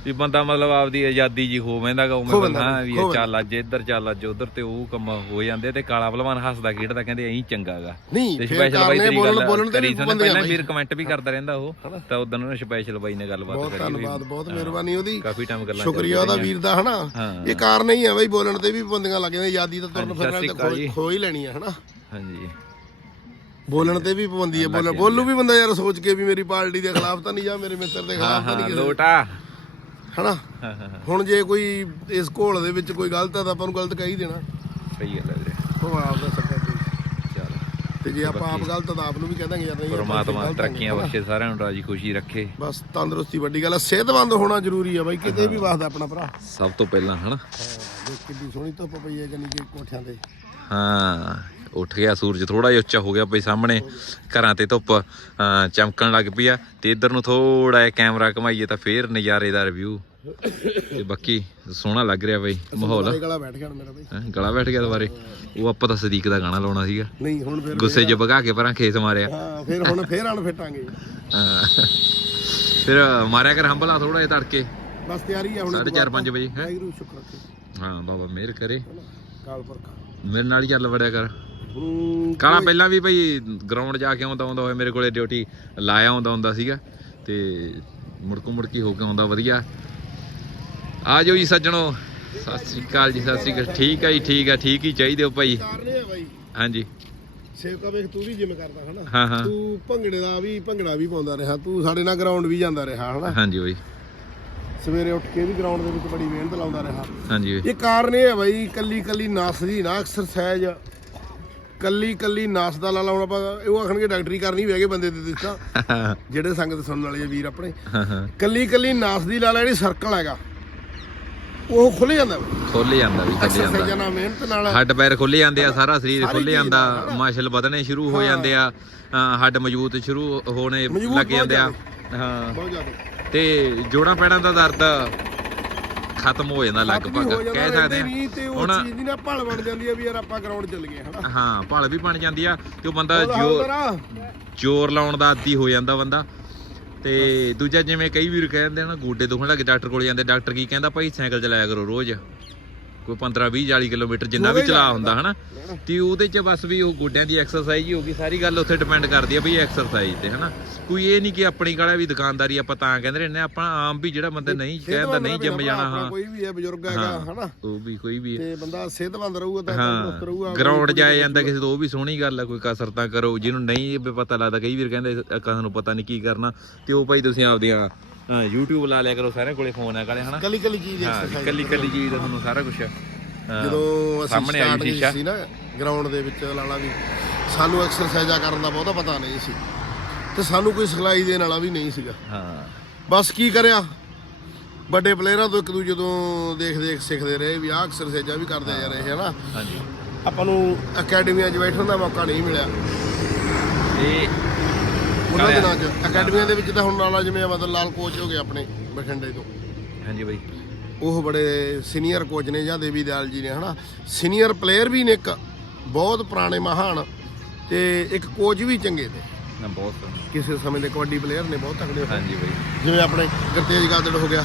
ਵੀ ਬੰਦਾ ਮਤਲਬ ਆਪਦੀ ਆਜ਼ਾਦੀ ਜੀ ਹੋ ਵੈਂਦਾਗਾ ਮੈਂ ਬੈਂਦਾ ਵੀ ਇਹ ਚੱਲ ਅੱਜ ਇੱਧਰ ਚੱਲ ਅੱਜ ਉੱਧਰ ਤੇ ਉਹ ਕੰਮ ਹੋ ਜਾਂਦੇ ਤੇ ਕਾਲਾ ਭਲਵਾਨ ਹੱਸਦਾ ਖੇਡਦਾ ਕਹਿੰਦੇ ਐਂ ਚੰਗਾਗਾ ਨਹੀਂ ਤੇ ਸਪੈਸ਼ਲ ਬਾਈ ਤੇਰੀ ਗੱਲ ਬੋਲਣ ਤੇ ਕਰੀ ਵੀ ਸੀ ਉਹਨੇ ਪਾਬੰਦੀਆਂ ਪਹਿਲਾਂ ਵੀਰ ਕਮੈਂਟ ਵੀ ਕਰਦਾ ਰਹਿੰਦਾ ਉਹ ਤਾਂ ਉਦੋਂ ਉਹਨੇ ਸਪੈਸ਼ਲ ਬਾਈ ਨੇ ਗੱਲਬਾਤ ਬਹੁਤ ਕਰੀ ਵੀ ਧੰਨਵਾਦ ਬਹੁਤ ਮਿਹਰਬਾਨੀ ਉਹਦੀ। ਕਾਫੀ ਟਾਈਮ ਗੱਲਾਂ ਸ਼ੁਕਰੀਆ ਉਹਦਾ ਵੀਰ ਦਾ ਹਨਾ। ਇਹ ਕਾਰਨ ਹੀ ਆ ਬਈ ਬੋਲਣ ਤੇ ਵੀ ਪਾਬੰਦੀਆਂ ਲੱਗ ਜਾਂਦੀਆਂ ਆਜ਼ਾਦੀ ਤਾਂ ਤੁਰਨ ਫਿਰਨ ਤੇ। ਖੋ ਹੀ ਲੈਣੀ ਆ ਹਨਾ? ਹਾਂਜੀ। ਬੋਲਣ ਤੇ ਵੀ ਪਾਬੰਦੀ ਹੈ ਬੋਲਣ ਬੋਲੂ ਵੀ ਬੰਦਾ ਯਾਰ ਸੋਚ ਕੇ ਵੀ ਮੇਰੀ ਪਾਰਟੀ ਦੇ ਖਿਲਾਫ ਤਾਂ ਨਹੀਂ ਜਾਂ ਮੇਰੇ ਮਿੱਤਰ ਦੇ ਖਿਲਾਫ ਤਾਂ ਨਹੀਂ ਲੋਟਾ। ਹਨਾ? ਹਾਂ ਹਾਂ ਹਾਂ। ਹੁਣ ਜੇ ਕੋਈ ਇਸ ਘੋਲ ਦੇ ਵਿੱਚ ਕੋਈ ਗਲਤ ਹੈ ਤਾਂ ਆਪਾਂ ਨੂੰ ਗਲਤ ਕਹਿ ਹੀ ਦੇਣਾ। ਸਹੀ ਗੱਲ ਹੈ ਵੀਰੇ। ਉਹ ਆਪ ਦਾ ਸੱਚਾ ਚਲ। ਤੇ ਜੇ ਆਪਾਂ ਆਪ ਗਲਤ ਤਾਂ ਆਪ ਨੂੰ ਵੀ ਕਹਿ ਦਾਂਗੇ ਯਾਰ ਨਹੀਂ ਆਪਾਂ ਪਰਮਾਤਮਾ ਗਲਤ ਤਰੱਕੀਆਂ ਬਖਸ਼ੇ ਸਾਰਿਆਂ ਨੂੰ ਰਾਜੀ ਖੁਸ਼ੀ ਰੱਖੇ। ਬਸ ਤੰਦਰੁਸਤੀ ਵੱਡੀ ਗੱਲ ਹੈ ਸਿਹਤਮੰਦ ਹੋਣਾ ਜ਼ਰੂਰੀ ਹੈ ਬਾਈ ਕਿਤੇ ਵੀ ਵਸਦਾ ਆਪਣਾ ਭਰਾ। ਸਭ ਤੋਂ ਪਹਿਲਾਂ ਹਨਾ? ਦੇਖ ਕਿੰਨੀ ਸੋਹਣੀ ਧੁੱਪ ਪਈ ਹੈ ਜਾਨੀ ਕਿ ਕੋਠਿਆਂ ਤੇ। ਹਾਂ। ਉੱਠ ਗਿਆ ਸੂਰਜ ਥੋੜਾ ਜਿਹਾ ਉੱਚਾ ਹੋ ਗਿਆ ਪਈ ਸਾਹਮਣੇ। ਘਰਾਂ ਤੇ ਧੁੱਪ ਚਮਕਣ ਲੱਗ ਪਈ ਆ। ਤੇ ਇੱਧਰ ਨੂੰ ਥੋੜਾ ਜਿਹਾ ਕੈਮਰਾ ਘਮਾਈਏ ਤਾਂ ਫੇਰ ਨਜ਼ਾਰੇਦਾਰ ਵਿਊ ਤੇ ਬਾਕੀ ਸੋਹਣਾ ਲੱਗ ਰਿਹਾ ਬਈ ਮਾਹੌਲ। ਗਲਾ ਬੈਠ ਗਿਆ ਹੁਣ ਮੇਰਾ ਬਾਈ। ਹੈਂ, ਗਲਾ ਬੈਠ ਗਿਆ ਦੁਬਾਰੇ। ਉਹ ਆਪਾਂ ਤਾਂ ਸਦੀਕ ਦਾ ਗਾਣਾ ਲਾਉਣਾ ਸੀਗਾ। ਨਹੀਂ ਹੁਣ ਫਿਰ ਗੁੱਸੇ 'ਚ ਭਗਾ ਕੇ ਪਰਾਂ ਖੇਸ ਮਾਰਿਆ। ਹਾਂ ਫਿਰ ਹੁਣ ਫੇਰ ਅਣ ਫਿੱਟਾਂਗੇ। ਹਾਂ। ਫਿਰ ਮਾਰਿਆ ਕਰ ਹੰਬਲਾ ਥੋੜਾ ਜਿਹਾ ਤੜਕੇ। ਬਸ ਤਿਆਰੀ ਆ ਹੁਣ ਸਾਢੇ ਚਾਰ, ਪੰਜ ਵਜੇ, ਹੈਂ? ਵਾਹਿਗੁਰੂ ਸ਼ੁਕਰ ਰੱਖੇ ਹਾਂ ਬਾਬਾ ਮਿਹਰ ਕਰੇ। ਕਾਲ ਪੁਰਖਾ। ਮੇਰੇ ਨਾਲ ਹੀ ਚੱਲ ਵੜਿਆ ਕਰ। ਕਾਲਾ ਪਹਿਲਾਂ ਵੀ ਭਾਈ ਗਰਾਊਂਡ ਜਾ ਕੇ ਆਉਂਦਾ ਆਉਂਦਾ ਹੋਇਆ ਮੇਰੇ ਕੋਲੇ ਡਿਊਟੀ ਲਾਇਆ ਆਉਂਦਾ ਹੁੰਦਾ ਸੀਗਾ ਤੇ ਮੁੜਕੂ ਮੁੜਕੀ ਹੋ ਕੇ ਆਉਂਦਾ ਵਧੀਆ। ਆ ਜਾਓ ਜੀ ਸੱਜਣੋ ਸਤਿ ਸ੍ਰੀ ਅਕਾਲ ਜੀ ਸਤਿ ਸ੍ਰੀ ਅਕਾਲ। ਠੀਕ ਆ ਜੀ ਠੀਕ ਆ ਠੀਕ ਹੀ ਚਾਹੀਦੇ ਹੋ ਭਾਈ। ਹਾਂਜੀ। ਸੇਵਕਾ ਵੇਖ ਤੂੰ ਵੀ ਜਿਮ ਕਰਦਾ ਹਨਾ? ਤੂੰ ਭੰਗੜੇ ਦਾ ਵੀ ਭੰਗੜਾ ਵੀ ਪਾਉਂਦਾ ਰਿਹਾ। ਤੂੰ ਸਾਡੇ ਨਾਲ ਗਰਾਊਂਡ ਵੀ ਜਾਂਦਾ ਰਿਹਾ ਹਨਾ? ਹਾਂਜੀ ਬਾਈ। ਸਵੇਰੇ ਉੱਠ ਕੇ ਵੀ ਗਰਾਊਂਡ ਦੇ ਵਿੱਚ ਬੜੀ ਮਿਹਨਤ ਲਾਉਂਦਾ ਰਿਹਾ। ਹਾਂਜੀ ਇਹ ਕਾਰਨ ਇਹ ਹੈ ਬਾਈ ਕੱਲੀ ਕੱਲੀ ਨਸ ਦੀ ਨਾ ਐਕਸਰਸਾਈਜ਼ ਕੱਲੀ ਕੱਲੀ ਨਸ ਦਾ ਲਾ ਲਾਉਣਾ ਆਪਾਂ ਉਹ ਆਖਣਗੇ ਡਾਕਟਰੀ ਕਰਨੀ ਵੀ ਹੈਗੇ ਬੰਦੇ ਦੇ ਦਿੱਤਾ ਜਿਹੜੇ ਸੰਗਤ ਸੁਣਨ ਵਾਲੇ ਵੀਰ ਆਪਣੇ। ਕੱਲੀ ਕੱਲੀ ਨਸ ਦੀ ਲਾ ਲਾ ਜਿਹੜੀ ਸਰਕਲ ਹੈਗਾ ਉਹ ਖੁੱਲ ਜਾਂਦਾ ਖੁੱਲ ਜਾਂਦਾ ਵੀ ਖੁੱਲ ਜਾਂਦਾ। ਮਿਹਨਤ ਨਾਲ। ਹੱਡ ਪੈਰ ਖੁੱਲ ਜਾਂਦੇ ਆ ਸਾਰਾ ਸਰੀਰ ਸਾਰੀ ਖੁੱਲ ਜਾਂਦਾ ਮਸਲ ਵਧਣੇ ਸ਼ੁਰੂ ਹੋ ਜਾਂਦੇ ਆ ਹੱਡ ਮਜ਼ਬੂਤ ਸ਼ੁਰੂ ਹੋਣੇ ਲੱਗ ਜਾਂਦੇ ਆ। ਹਾਂ। ਬਹੁਤ ਜ਼ਿਆਦਾ। ਤੇ ਜੋੜਾਂ ਪੈੜਾਂ ਦਾ ਦਰਦ ਖਤਮ ਹੋ ਜਾਂਦਾ ਲਗਭਗ ਕਹਿ ਸਕਦੇ ਆ ਹੁਣ ਚੀਜ਼ ਦੀ ਨਾ ਭਲ ਬਣ ਜਾਂਦੀ ਆ ਵੀ ਯਾਰ ਆਪਾਂ ਗਰਾਊਂਡ ਚੱਲ ਗਏ ਹਨਾ। ਹਾਂ ਭਲ ਵੀ ਬਣ ਜਾਂਦੀ ਆ ਤੇ ਉਹ ਬੰਦਾ ਉਹਦਾ ਜੋ ਹੌਲਦਾਰਾ, ਜ਼ੋਰ। ਲਾਉਣ ਦਾ ਆਦੀ ਹੋ ਜਾਂਦਾ ਬੰਦਾ। ਤੇ ਦੂਜਾ ਜਿਵੇਂ ਕਈ ਵੀਰ ਕਹਿੰਦੇ ਨਾ ਗੋਡੇ ਦੁਖਣ ਲੱਗੇ ਡਾਕਟਰ ਕੋਲ ਜਾਂਦੇ ਡਾਕਟਰ ਕੀ ਕਹਿੰਦਾ ਭਾਈ ਸਾਈਕਲ ਚਲਾਇਆ ਕਰੋ ਰੋਜ਼। ਕੋਈ 15 20 40 ਕਿਲੋਮੀਟਰ ਜਿੰਨਾ ਵੀ ਚਲਾ ਹੁੰਦਾ ਹਨਾ? ਤੇ ਉਹਦੇ ਚ ਬਸ ਵੀ ਉਹ ਗੋਡਿਆਂ ਦੀ ਐਕਸਰਸਾਈਜ਼ ਹੀ ਹੋਗੀ ਸਾਰੀ ਗੱਲ ਉੱਥੇ ਡਿਪੈਂਡ ਕਰਦੀ ਆ ਵੀ ਐਕਸਰਸਾਈਜ਼ ਤੇ ਹਨਾ? ਕੋਈ ਇਹ ਨਹੀਂ ਕਿ ਆਪਣੀ ਕਾਲਾ ਵੀ ਦੁਕਾਨਦਾਰੀ ਆਪਾਂ ਤਾਂ ਕਹਿੰਦੇ ਰਹਿੰਦੇ ਆਪਾਂ ਆਮ ਵੀ ਜਿਹੜਾ ਬੰਦਾ ਨਹੀਂ ਕਹਿੰਦਾ ਨਹੀਂ ਜਿੰਮ ਜਾਣਾ ਹਾਂ। ਕੋਈ ਵੀ ਹੈ ਬਜ਼ੁਰਗ ਹੈਗਾ ਹਨਾ? ਉਹ ਵੀ ਕੋਈ ਵੀ ਤੇ ਬੰਦਾ ਸਿਹਤਮੰਦ ਰਹੂਗਾ ਤਾਂ ਤੰਦਰੁਸਤ ਰਹੂਗਾ ਹਾਂ ਗਰਾਊਂਡ ਜਾਇਆ ਜਾਂਦਾ ਕਿਸੇ ਤੋਂ ਉਹ ਵੀ ਸੋਹਣੀ ਗੱਲ ਆ ਕੋਈ ਕਸਰਤਾਂ ਕਰੋ ਜਿਹਨੂੰ ਨਹੀਂ ਪਤਾ ਲੱਗਦਾ ਕਈ ਵੀਰ ਕਹਿੰਦੇ ਅਕਾਂ ਨੂੰ ਪਤਾ ਨਹੀਂ ਕੀ ਕਰਨਾ ਤੇ ਉਹ ਭਾਈ ਤੁਸੀਂ ਆਪਦੀਆਂ ਹਾਂ, YouTube ਲਾ ਲਿਆ ਕਰੋ ਸਾਰਿਆਂ ਕੋਲੇ ਫੋਨ ਆ ਕਾਲੇ ਹਨਾ? ਕੱਲੀ ਕੱਲੀ ਚੀਜ਼ ਹਾਂ ਐਕਸਰਸਾਈਜ਼ ਕੱਲੀ ਕੱਲੀ ਚੀਜ਼ ਦਾ ਤੁਹਾਨੂੰ ਸਾਰਾ ਕੁਝ ਜਦੋਂ ਅਸੀਂ ਸਾਹਮਣੇ ਆਈ ਸ਼ੀਸ਼ਾ। ਸੀ ਨਾ ਗਰਾਊਂਡ ਦੇ ਵਿੱਚ ਲਾਲਾ ਵੀ ਸਾਨੂੰ ਐਕਸਰਸਾਈਜ਼ਾਂ ਕਰਨ ਦਾ ਬਹੁਤਾ ਪਤਾ ਨਹੀਂ ਸੀ। ਤੇ ਸਾਨੂੰ ਕੋਈ ਸਿਖਲਾਈ ਦੇਣ ਵਾਲਾ ਵੀ ਨਹੀਂ ਸੀਗਾ। ਹਾਂ। ਬਸ ਕੀ ਕਰਿਆ? ਵੱਡੇ ਪਲੇਅਰਾਂ ਤੋਂ ਇੱਕ ਦੂਜੇ ਤੋਂ ਦੇਖ ਦੇਖ ਸਿੱਖਦੇ ਰਹੇ ਵੀ ਆਹ ਐਕਸਰਸਾਈਜ਼ਾਂ ਵੀ ਕਰਦੇ ਜਾ ਰਹੇ ਹਨਾ? ਹਾਂਜੀ। ਆਪਾਂ ਨੂੰ ਅਕੈਡਮੀਆਂ 'ਚ ਬੈਠਣ ਦਾ ਮੌਕਾ ਨਹੀਂ ਮਿਲਿਆ। ਤੇ ਉਹਨਾਂ ਦਿਨਾਂ 'ਚ। ਅਕੈਡਮੀਆਂ ਦੇ ਵਿੱਚ ਤਾਂ ਹੁਣ ਲਾਲਾ ਜਿਵੇਂ ਮਤਲਬ ਲਾਲ ਕੋਚ ਹੋ ਗਏ ਆਪਣੇ ਬਠਿੰਡੇ ਤੋਂ। ਹਾਂਜੀ ਬਾਈ। ਉਹ ਬੜੇ ਸੀਨੀਅਰ ਕੋਚ ਨੇ ਜਾਂ ਦੇਵੀ ਦਿਆਲ ਜੀ ਨੇ ਹਨਾ? ਸੀਨੀਅਰ ਪਲੇਅਰ ਵੀ ਨੇ ਇੱਕ ਬਹੁਤ ਪੁਰਾਣੇ ਮਹਾਨ ਤੇ ਇੱਕ ਕੋਚ ਵੀ ਚੰਗੇ ਨੇ। ਨਾ ਬਹੁਤ। ਕਿਸੇ ਸਮੇਂ ਦੇ ਕਬੱਡੀ ਪਲੇਅਰ ਨੇ ਬਹੁਤ ਤਕੜੇ ਹਾਂਜੀ ਬਾਈ। ਜਿਵੇਂ ਆਪਣੇ ਗੁਰਤੇਜ ਗਾਦੜ ਹੋ ਗਿਆ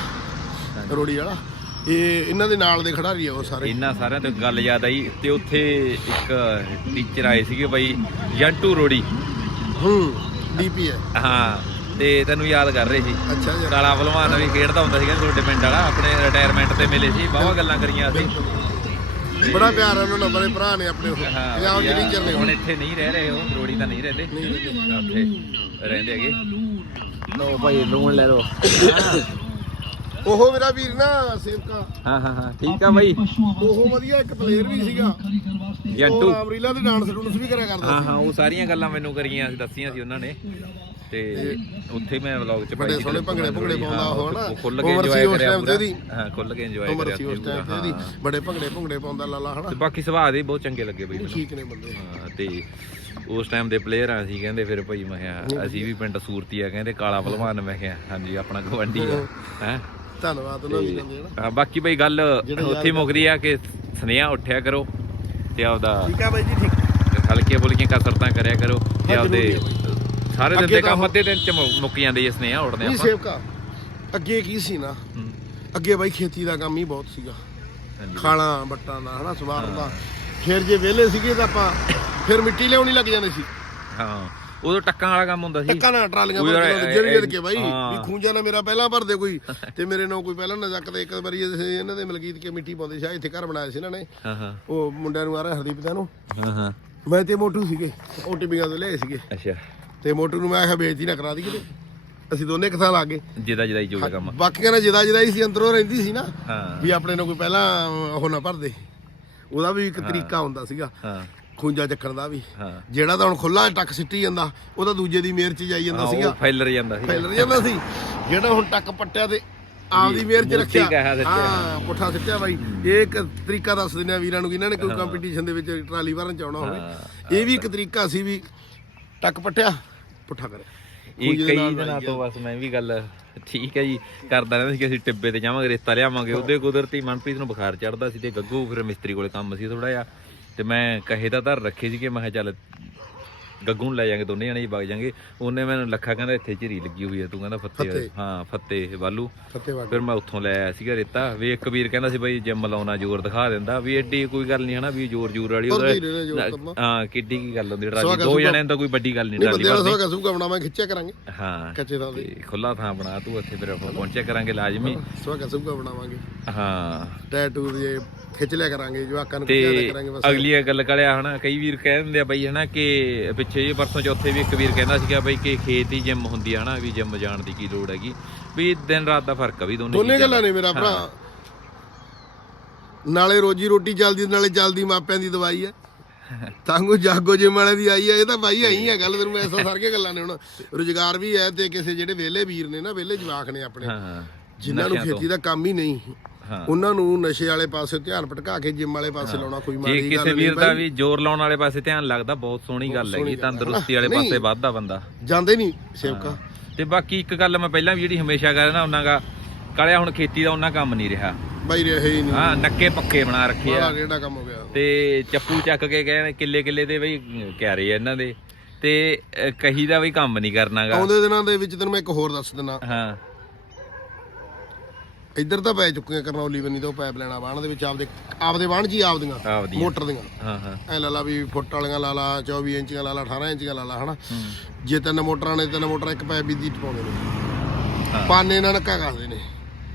ਰੋੜੀ ਵਾਲਾ। ਇਹ ਇਹਨਾਂ ਦੇ ਨਾਲ ਦੇ ਖਿਡਾਰੀ ਆ ਉਹ ਸਾਰੇ। ਇਹਨਾਂ ਸਾਰਿਆਂ ਤੋਂ ਗੱਲ ਯਾਦ ਆਈ ਤੇ ਉੱਥੇ ਇੱਕ ਟੀਚਰ ਆਏ ਸੀਗੇ ਬਾਈ ਜੰਟੂ ਰੋੜੀ। ਹੂੰ। ਡੀਪੀ ਹੈ। ਹਾਂ ਤੇ ਤੈਨੂੰ ਯਾਦ ਕਰ ਰਹੇ ਸੀ। ਅੱਛਾ ਜੀ। ਕਾਲਾ ਭਲਵਾਨ ਵੀ ਖੇਡਦਾ ਹੁੰਦਾ ਸੀਗਾ ਤੁਹਾਡੇ ਪਿੰਡ ਵਾਲਾ ਆਪਣੇ ਰਿਟਾਇਰਮੈਂਟ ਤੇ ਮਿਲੇ ਸੀ ਬਾਵਾ ਗੱਲਾਂ ਕਰੀਆਂ ਅਸੀਂ। ਬੜਾ ਪਿਆਰ ਉਹਨਾਂ ਨਾਲ ਬੜੇ ਭਰਾ ਨੇ ਆਪਣੇ ਉਹ। ਹਾਂ ਪੰਜਾਬ ਦੇ। ਟੀਚਰ ਨੇ ਹੁਣ ਇੱਥੇ ਨਹੀਂ ਰਹਿ ਰਹੇ ਉਹ ਰੋੜੀ ਤਾਂ ਨਹੀਂ ਰਹਿੰਦੇ। ਉੱਥੇ ਰਹਿੰਦੇ ਹੈਗੇ। ਲੋ ਭਾਈ ਲੂਣ ਲੈ ਲੋ ਉਹ ਮੇਰਾ ਵੀਰ ਨਾ ਸੇਵਕਾ। ਹਾਂ ਹਾਂ ਹਾਂ ਠੀਕ ਆ ਬਾਈ। ਉਹ ਵਧੀਆ ਇੱਕ ਪਲੇਅਰ ਵੀ ਸੀਗਾ। ਜੰਟੂ ਉਹ ਅਮਰੀਲਾ ਦੇ ਡਾਂਸ ਡੂੰਸ ਵੀ ਕਰਿਆ ਕਰਦਾ ਹਾਂ ਹਾਂ ਉਹ ਸਾਰੀਆਂ ਗੱਲਾਂ ਮੈਨੂੰ ਕਰੀਆਂ ਸੀ ਦੱਸੀਆਂ ਸੀ ਉਹਨਾਂ ਨੇ। ਤੇ ਉੱਥੇ ਮੈਂ ਵਲੌਗ ਚ ਬੜੇ ਪਾਈ ਸੀ ਸੋਹਣੇ ਭੰਗੜੇ ਭੰਗੜੇ ਪਾਉਂਦਾ ਉਹ ਹਨਾ ਉਹ ਖੁੱਲ ਕੇ ਸੀ ਇੰਜੋਏ ਕਰਿਆ ਪੂਰਾ। ਹਾਂ ਖੁੱਲ ਕੇ ਇੰਜੋਏ ਕਰਿਆ ਸੀ ਉਸ ਟਾਈਮ ਤੇ। ਬੜੇ ਭੰਗੜੇ ਭੰਗੜੇ ਪਾਉਂਦਾ ਲਾਲਾ ਹਨਾ? ਤੇ ਬਾਕੀ ਸੁਭਾਅ ਦੇ ਬਹੁਤ ਚੰਗੇ ਲੱਗੇ ਬਈ ਠੀਕ ਨੇ ਬੰਦੇ। ਹਾਂ, ਤੇ ਉਸ ਟਾਈਮ ਦੇ ਪਲੇਅਰ ਆ ਅਸੀਂ ਕਹਿੰਦੇ ਫਿਰ ਭਾਈ ਮੈਂ ਕਿਹਾ ਅਸੀਂ ਵੀ ਪਿੰਡ ਸੂਰਤੀ ਆ ਕਹਿੰਦੇ ਕਾਲਾ ਭਲਵਾਨ ਮੈਂ ਕਿਹਾ ਹਾਂਜੀ ਆਪਣਾ ਗਵੰਡੀ ਆ ਹੈ? ਧੰਨਵਾਦ ਉਹਨਾਂ ਵੀ ਕਹਿੰਦੇ ਹਨਾ ਹਾਂ, ਬਾਕੀ ਬਈ ਗੱਲ ਉੱਥੇ ਮੁਕਰੀ ਆ ਕਿ ਸੁਨੇਹਾ ਉੱਠਿਆ ਕਰੋ ਤੇ ਆਪਦਾ ਠੀਕ ਆ ਬਾਈ ਜੀ ਠੀਕ। ਹਲਕੀਆਂ ਫੁਲਕੀਆਂ ਕਸਰਤਾਂ ਕਰਿਆ ਕਰੋ ਤੇ ਹਾਂ, ਆਪਦੇ ਸਾਰੇ ਦਿਨ ਅੱਗੇ ਦੇ ਤਾਂ ਕੰਮ ਅੱਧੇ ਦਿਨ ਚ ਮੁ- ਮੁੱਕ ਜਾਂਦੇ ਜੀ ਸੁਨੇਹਾ ਉੱਠਦੇ ਨਹੀਂ ਆਪਾਂ। ਸੇਵਕਾ ਅੱਗੇ ਕੀ ਸੀ ਨਾ? ਹੂੰ, ਅੱਗੇ ਬਾਈ ਖੇਤੀ ਦਾ ਕੰਮ ਹੀ ਬਹੁਤ ਸੀਗਾ। ਹਾਂਜੀ। ਖਾਲਾਂ ਬੱਟਾਂ ਦਾ ਹਨਾ ਸਵਾਰ ਦਾ। ਫਿਰ ਜੇ ਵਿਹਲੇ ਸੀਗੇ ਤਾਂ ਆਪਾਂ ਫਿਰ ਮਿੱਟੀ ਲਿਆਉਣੀ ਲੱਗ ਜਾਂਦੇ ਸੀ। ਹਾਂ। ਉਦੋਂ ਟੱਕਾਂ ਵਾਲਾ ਕੰਮ ਹੁੰਦਾ ਸੀ। ਟੱਕਾ ਨਾਲ ਟਰਾਲੀਆਂ ਕੋਈ ਭਰ ਕੇ ਇਹ- ਲਾਉਂਦੇ, ਜਿਹੜੀ ਜਿਹੜੀ ਕੇ ਬਾਈ। ਵੀ ਖੂੰਜਾ ਨਾ ਮੇਰਾ ਪਹਿਲਾਂ ਭਰਦੇ ਕੋਈ। ਤੇ ਮੇਰੇ ਨਾਲ ਕੋਈ ਪਹਿਲਾਂ ਨਾ ਚੱਕਦੇ ਇੱਕ ਵਾਰੀ ਇਹ- ਇਹਨਾਂ ਦੇ ਮਲਕੀਤ ਕੇ ਮਿੱਟੀ ਪਾਉਂਦੇ ਸੀ ਇੱਥੇ ਘਰ ਬਣਾਇਆ ਸੀ ਇਹਨਾਂ ਨੇ। ਹਾਂ ਹਾਂ। ਉਹ ਮੁੰਡਿਆਂ ਨੂੰ ਆ ਰਿਹਾ ਹਰਦੀਪ ਦਾ ਨੂੰ। ਹਾਂ ਹਾਂ। ਮੈਂ ਤੇ ਮੋਟੂ ਸੀਗੇ ਓਟੀਪੀਆਂ ਤੋਂ ਲਿਆਏ ਸੀਗੇ। ਅੱਛਾ। ਤੇ ਮੋਟੂ ਨੂੰ ਮੈਂ ਆਖਿਆ ਬੇਇੱਜ਼ਤੀ ਨਾ ਕਰਾ ਦੀ ਕਿਤੇ ਅਸੀਂ ਦੋਨੇ ਇੱਕ ਥਾਂ ਲੱਗ ਗਏ। ਜਿਹਦਾ ਜਿਹਦਾ ਹੀ ਜੋਗਾ ਕੰਮ ਬਾਕੀਆਂ ਨਾਲ ਜਿਦਾ ਜਿਦਾ ਹੀ ਸੀ ਅੰਦਰੋਂ ਰਹਿੰਦੀ ਸੀ ਨਾ। ਵੀ ਆਪਣੇ ਨੂੰ ਕੋਈ ਪਹਿਲਾਂ ਉਹ ਨਾ ਭਰਦੇ ਉਹਦਾ ਵੀ ਇੱਕ ਤਰੀਕਾ ਹੁੰਦਾ ਸੀਗਾ। ਹਾਂ। ਖੂੰਜਾ ਚੱਕਣ ਦਾ ਵੀ। ਹਾਂ। ਜਿਹੜਾ ਤਾਂ ਹੁਣ ਖੁੱਲਾ ਟੱਕ ਸਿੱਟੀ ਜਾਂਦਾ ਉਹਦਾ ਦੂਜੇ ਦੀ ਮੇਰ ਚ ਜਾਈ ਜਾਂਦਾ ਸੀਗਾ ਉਹ ਫੈਲਰ ਜਾਂਦਾ ਸੀ ਫੈਲਰ ਜਾਂਦਾ ਸੀ। ਜਿਹੜਾ ਹੁਣ ਟੱਕ ਪੱਟਿਆ ਤੇ ਆਪਦੀ ਮੇਰ ਚ ਰੱਖਿਆ। ਹਾਂ ਪੁੱਠਾ ਸਿੱਟਿਆ ਬਾਈ। ਇਹ ਇੱਕ ਤਰੀਕਾ ਦੱਸ ਦਿੰਦੇ ਆ ਵੀਰਾਂ ਨੂੰ ਇਹਨਾਂ ਨੇ ਕੋਈ ਕੰਪੀਟੀਸ਼ਨ ਦੇ ਵਿੱਚ ਟਰਾਲੀ ਭਰਨ ਚ ਆਉਣਾ ਹੋਵੇ। ਇਹ ਵੀ ਇੱਕ ਤਰੀਕਾ ਸੀ ਵੀ ਟੱਕ ਪੱਟਿਆ ਪੁੱਠਾ ਕਰੇ ਇਹ ਕਈ ਦਿਨਾਂ ਤੋਂ ਬਸ ਮੈਂ ਵੀ ਗੱਲ ਠੀਕ ਹੈ ਜੀ। ਕਰਦਾ ਰਹਿੰਦਾ ਸੀ ਕਿ ਅਸੀਂ ਟਿੱਬੇ ਤੇ ਜਾਵਾਂਗੇ ਰੇਤਾ ਲਿਆਵਾਂਗੇ। ਉਹਦੇ ਕੁਦਰਤੀ ਮਨਪ੍ਰੀਤ ਨੂੰ ਬੁਖਾਰ ਚੜਦਾ ਸੀ ਤੇ ਗੱਗੂ ਫਿਰ ਮਿਸਤਰੀ ਕੋਲੇ ਕੰਮ ਸੀ ਥੋੜਾ ਜਿਹਾ। ਤੇ ਮੈਂ ਕਹੇ ਤਾਂ ਧਰ ਰੱਖੇ ਸੀ ਕਿ ਮੈਂ ਕਿਹਾ ਚੱਲ ਗੱਗੂ ਨੂੰ ਲੈ ਜਾਾਂਗੇ ਦੋਨੇ ਜਣੇ ਜੀ ਵਗ ਜਾਾਂਗੇ। ਉਹਨੇ ਮੈਨੂੰ ਲੱਖਾ ਕਹਿੰਦਾ ਇੱਥੇ ਝਰੀ ਲੱਗੀ ਹੋਈ ਹੈ ਤੂੰ ਕਹਿੰਦਾ ਫੱਤੇ ਫੱਤੇ। ਹਾਂ ਫੱਤੇ ਵਾਲੂ। ਫਿਰ ਮੈਂ ਉੱਥੋਂ ਲੈ ਆਇਆ ਸੀਗਾ ਰੇਤਾ। ਵੀ ਇੱਕ ਵੀਰ ਕਹਿੰਦਾ ਸੀ ਬਈ ਜਿੰਮ ਲਾਉਣਾ ਜ਼ੋਰ ਦਿਖਾ ਦਿੰਦਾ। ਵੀ ਐਡੀ ਕੋਈ ਗੱਲ ਨਹੀਂ ਹਨਾ ਵੀ ਜ਼ੋਰ ਜ਼ੋਰ ਵਾਲੀ ਕਰਨਾ। ਹਾਂ ਕਿੱਡੀ ਕੀ ਗੱਲ ਹੁੰਦੀ ਸਵਾ ਟਰਾਲੀ ਦੋ ਨੂੰ ਤਾਂ ਕੋਈ ਵੱਡੀ ਗੱਲ ਨਹੀਂ ਟਰਾਲੀ ਬੰਦੇ ਭਰਨੀ। ਦਾ ਸੋਗਾ ਸੂਗਾ ਬਣਾਵਾਂ ਖਿੱਚਿਆ ਕਰਾਂਗੇ। ਹਾਂ ਕੱਚੇ ਦਾ ਖੁੱਲਾ ਥਾਂ ਬਣਾ ਤੂੰ ਉੱਥੇ ਫਿਰ ਪਹੁੰਚਿਆ ਕਰਾਂਗੇ ਲਾਜ਼ਮੀ। ਸੋਗਾ ਸੂਗਾ ਬਣਾਵਾਂਗੇ। ਹਾਂ। ਟੈਟੂ ਦੇ ਖਿੱਚ ਲਿਆ ਕਰਾਂਗੇ ਜਵਾਕਾਂ ਨੂੰ ਖਿੱਚਿਆ ਕਰਾਂਗੇ ਬਸ। ਅਗਲੀ ਗੱਲ ਕਰਿਆ ਹਨਾ ਕਈ ਵੀਰ ਕਹਿ ਦਿੰਦੇ ਆ ਬਈ ਹਨਾ ਕਿ ਪਿੱਛੇ ਜੇ ਪਰਸੋਂ ਚੌਥੇ ਵੀ ਇੱਕ ਵੀਰ ਕਹਿੰਦਾ ਸੀਗਾ ਬਈ ਕਿ ਖੇਤ ਹੀ ਜਿਮ ਹੁੰਦੀ ਆ ਹਨਾ ਵੀ ਜਿਮ ਜਾਣ ਦੀ ਕੀ ਲੋੜ ਹੈਗੀ। ਵੀ ਦਿਨ ਰਾਤ ਦਾ ਫ਼ਰਕ ਆ ਵੀ ਦੋਨੇ ਦੋਨੇ ਚੀਜ਼ਾਂ ਗੱਲਾਂ ਨੇ ਮੇਰਾ ਭਰਾ। ਨਾਲੇ ਰੋਜੀ ਰੋਟੀ ਚੱਲਦੀ ਨਾਲੇ ਚੱਲਦੀ ਮਾਪਿਆਂ ਦੀ ਦਵਾਈ ਹੈ ਤਾਂਗੋ ਜਾਗੋ ਜਿਮ ਵਾਲੇ ਦੀ ਆਈ ਹੈ ਇਹ ਤਾਂ ਬਾਈ ਆਈ ਹੈ ਗੱਲ ਤੈਨੂੰ ਐਸਾ ਸਾਰੀਆਂ ਗੱਲਾਂ ਨੇ ਹੁਣ। ਰੋਜ਼ਗਾਰ ਵੀ ਹੈ ਤੇ ਕਿਸੇ ਜਿਹੜੇ ਵਿਹਲੇ ਵੀਰ ਨੇ ਨਾ ਵਿਹਲੇ ਜਵਾਕ ਨੇ ਆਪਣੇ। ਹਾਂ ਹਾਂ। ਜਿਨ੍ਹਾਂ ਨੂੰ ਨਸ਼ਿਆਂ ਤੋਂ। ਖੇਤੀ ਦਾ ਕੰਮ ਹੀ ਨਹੀਂ। ਉਹਨਾਂ ਨੂੰ ਨਸ਼ੇ ਵਾਲੇ ਪਾਸੇ ਧਿਆਨ ਭਟਕਾ ਕੇ ਜਿਮ ਵਾਲੇ ਪਾਸੇ ਲਾਉਣਾ ਕੋਈ ਜੇ ਮਾੜੀ ਗੱਲ ਕਿਸੇ ਨਹੀਂ ਵੀਰ ਦਾ ਵੀ ਜ਼ੋਰ ਲਾਉਣ ਵਾਲੇ ਪਾਸੇ ਧਿਆਨ ਲੱਗਦਾ ਬਹੁਤ ਸੋਹਣੀ ਗੱਲ ਹੈਗੀ ਤੰਦਰੁਸਤੀ ਵਾਲੇ। ਪਾਸੇ ਵੱਧਦਾ ਬੰਦਾ। ਜਾਂਦੇ ਨਹੀਂ ਸੇਵਕਾ। ਤੇ ਬਾਕੀ ਇੱਕ ਗੱਲ ਮੈਂ ਪਹਿਲਾਂ ਵੀ ਜਿਹੜੀ ਹਮੇਸ਼ਾ ਕਰਦਾ ਉਹਨਾਂਗਾ ਕਾਲਿਆ ਹੁਣ ਖੇਤੀ ਦਾ ਉਹਨਾਂ ਕੰਮ ਨਹੀਂ ਰਿਹਾ। ਬਾਈ ਰਹੇ ਹੀ ਨਹੀਂ। ਹਾਂ ਨੱਕੇ ਪੱਕੇ ਬਣਾ ਰੱਖੇ ਆ। ਕਿਹੜਾ ਕੰਮ ਹੋ ਗਿਆ? ਤੇ ਚੱਪੂ ਚੱਕ ਕੇ ਗਏ ਕਿੱਲੇ ਕਿੱਲੇ ਦੇ ਬਈ ਕਿਆਰੇ ਆ ਇਹਨਾਂ ਦੇ। ਤੇ ਕਹੀ ਦਾ ਵੀ ਕੰਮ ਨਹੀਂ ਕਰਨਾਗਾ। ਆਉਂਦੇ ਦਿਨਾਂ ਦੇ ਵਿੱਚ ਤੈਨੂੰ ਮੈਂ ਇੱਕ ਹੋਰ ਦੱਸ ਦਿੰਦਾ। ਹਾਂ। ਇੱਧਰ ਤਾਂ ਪੈ ਚੁੱਕੀਆਂ ਕਰਨੌਲੀ ਬੰਨੀ ਤੋਂ ਪਾਈਪ ਲੈਣਾ ਬਾਣ ਦੇ ਵਿੱਚ ਆਪਦੇ ਆਪਦੇ ਬਾਣ ਜੀ ਆਪਦੀਆਂ ਆਪਦੀ ਮੋਟਰ ਦੀਆਂ। ਹਾਂ ਹਾਂ। ਐ ਲਾ ਲਾ ਵੀ ਫੁੱਟ ਵਾਲੀਆਂ ਲਾ ਲਾ 24 ਇੰਚੀਆਂ ਲਾ ਲਾ 18 ਇੰਚੀਆਂ ਲਾ ਲਾ ਹਨਾ? ਜੇ ਤਿੰਨ ਮੋਟਰਾਂ ਨੇ ਤਿੰਨ ਮੋਟਰਾਂ ਇੱਕ ਪਾਈਪ ਦੀ ਪਾਉਂਦੇ ਨੇ। ਪਾਨੇ ਨਾਲ ਨੱਕਾ ਕਰਦੇ ਨੇ।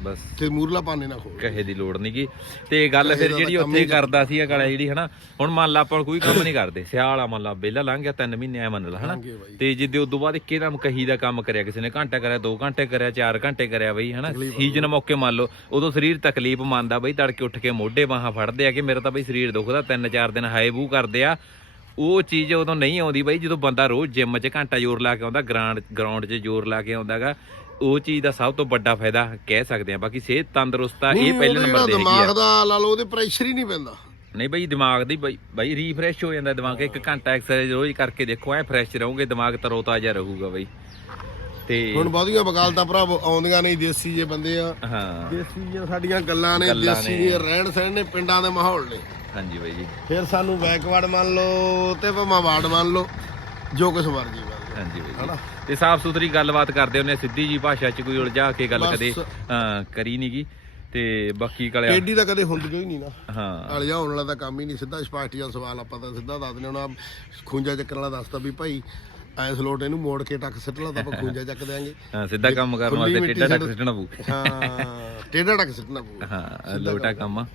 ਬਸ। ਤੇ ਮੂਰਲਾ ਪਾਨੇ ਨਾਲ ਖੋਲ। ਕਹੇ ਦੀ ਲੋੜ ਨਹੀਂਗੀ ਤੇ ਗੱਲ ਫਿਰ ਜਿਹੜੀ ਉੱਥੇ ਕਰਦਾ। ਸੀ ਕਾਲਾ ਜਿਹੜੀ ਹਨਾ? ਹੁਣ ਮੰਨ ਲਾ ਆਪਾਂ ਕੋਈ ਕੰਮ ਨਹੀਂ ਕਰਦੇ। ਸਿਆਲ ਆ ਮੰਨ ਲਾ ਬੇਲਾ ਲੰਘ ਗਿਆ 3 ਮਹੀਨੇ ਆ ਮੰਨ ਲਾ ਹਨਾ। ਤੇ ਜਿੱਦੇ ਉਦੋਂ ਬਾਅਦ ਇੱਕੇਦਮ ਕਹੀ ਦਾ ਕੰਮ ਕਰਿਆ ਕਿਸੇ ਨੇ ਘੰਟਾ ਕਰਿਆ 2 ਘੰਟੇ ਕਰਿਆ 4 ਘੰਟੇ ਕਰਿਆ ਬਈ ਹਨਾ? ਸੀਜ਼ਨ ਮੌਕੇ ਮੰਨ ਲਓ ਉਦੋਂ ਸਰੀਰ ਤਕਲੀਫ ਮੰਨਦਾ ਬਈ ਤੜਕੇ ਉੱਠ ਕੇ ਮੋਢੇ ਬਾਹਾਂ ਫੜਦੇ ਆ ਕਿ ਮੇਰਾ ਤਾਂ ਬਈ ਸਰੀਰ ਦੁਖਦਾ 3-4 ਦਿਨ ਹਾਏ ਬੂ ਕਰਦੇ ਆ। ਉਹ ਚੀਜ਼ ਉਦੋਂ ਨਹੀਂ ਆਉਂਦੀ ਬਈ ਜਦੋਂ ਬੰਦਾ ਰੋਜ਼ ਜਿਮ 'ਚ ਘੰਟਾ ਜ਼ੋਰ ਲਾ ਕੇ ਆਉਂਦਾ ਗਰਾਊਂਡ ਗਰਾਊਂਡ 'ਚ ਜ਼ੋਰ ਲਾ ਕੇ ਆਉਂਦਾਗਾ। ਉਹ ਚੀਜ਼ ਦਾ ਸਭ ਤੋਂ ਵੱਡਾ ਫਾਇਦਾ ਕਹਿ ਸਕਦੇ ਆ ਬਾਕੀ ਸਿਹਤ ਤੰਦਰੁਸਤ ਆ ਇਹ ਪਹਿਲੇ ਨੰਬਰ ਤੇ ਹੈਗੀ ਆ। ਦਿਮਾਗ ਦਾ ਲਾ ਲਓ ਉਹਦੇ ਪ੍ਰੈਸ਼ਰ ਹੀ ਨਹੀਂ ਪੈਂਦਾ। ਨਹੀਂ ਬਈ ਦਿਮਾਗ ਦੀ ਬਈ ਬਈ ਰੀਫਰੈਸ਼ ਹੋ ਜਾਂਦਾ ਦਿਮਾਗ ਇੱਕ ਘੰਟਾ ਐਕਸਰਸਾਈਜ਼ ਰੋਜ਼ ਕਰਕੇ ਦੇਖੋ ਐ ਫਰੈਸ਼ ਰਹੋਗੇ ਦਿਮਾਗ ਤਰੋਤਾਜ਼ਾ ਰਹੂਗਾ ਬਈ। ਤੇ ਹੁਣ ਬਹੁਤੀਆਂ ਵਕਾਲਤਾਂ ਭਰਾ ਆਉਂਦੀਆਂ ਨਹੀਂ ਦੇਸੀ ਜੇ ਬੰਦੇ ਆ। ਹਾਂ। ਦੇਸੀ ਦੀਆਂ ਸਾਡੀਆਂ ਗੱਲਾਂ ਨੇ ਗੱਲਾਂ ਦੇਸੀ ਨੇ। ਦੇ ਰਹਿਣ ਸਹਿਣ ਨੇ ਪਿੰਡਾਂ ਦੇ ਮਾਹੌਲ ਨੇ। ਹਾਂਜੀ ਬਈ ਜੀ। ਫਿਰ ਸਾਨੂੰ ਬੈਕਵਰਡ ਮੰਨ ਲਓ ਤੇ ਭਾਵੇਂ ਵਾਰਡ ਮੰਨ ਲਓ ਜੋ ਕੁਛ ਮਰਜ਼ੀ ਮੰਨ ਲਓ। ਹਾਂਜੀ ਬਈ ਹਨਾ? ਤੇ ਸਾਫ਼ ਸੁਥਰੀ ਗੱਲਬਾਤ ਕਰਦੇ ਹੁੰਦੇ ਸਿੱਧੀ ਜੀ ਭਾਸ਼ਾ 'ਚ ਕੋਈ ਉਲਝਾ ਕੇ ਗੱਲ। ਕਦੇ ਕਰੀ ਨਹੀਂਗੀ ਤੇ ਬਾਕੀ ਕਲਿਆ ਟੇਡੀ ਤਾਂ ਕਦੇ ਹੁੰਦੀ ਹੀ ਨਹੀਂ ਨਾ ਹਾਂ। ਅਲਿਆ ਹੋਣ ਵਾਲਾ ਤਾਂ ਕੰਮ ਹੀ ਨਹੀਂ ਸਿੱਧਾ ਸਪਾਸ਼ਟੀ ਦਾ ਸਵਾਲ ਆਪਾਂ ਤਾਂ ਸਿੱਧਾ ਦੱਸ ਦਿੰਦੇ ਹੁਣ ਖੂੰਜਾ ਚੱਕਣ ਵਾਲਾ ਦੱਸਦਾ ਵੀ ਭਾਈ ਐਸ ਲੋਟ ਇਹਨੂੰ ਮੋੜ ਕੇ ਟੱਕ ਸਿੱਟ ਲਾ ਤਾਂ ਆਪਾਂ ਖੂੰਜਾ ਚੱਕ ਦਿਆਂਗੇ। ਹਾਂ ਸਿੱਧਾ ਕੰਮ ਕਰਨ ਵਾਸਤੇ ਟੇਡਾ ਟੱਕ ਸਿੱਟ- ਸਿੱਟਣਾ ਪਊ। ਹਾਂ ਟੇਡਾ ਟੱਕ ਸਿੱਟਣਾ ਪਊਗਾ। ਹਾਂ ਲੋਟਾ ਕੰਮ ਆ।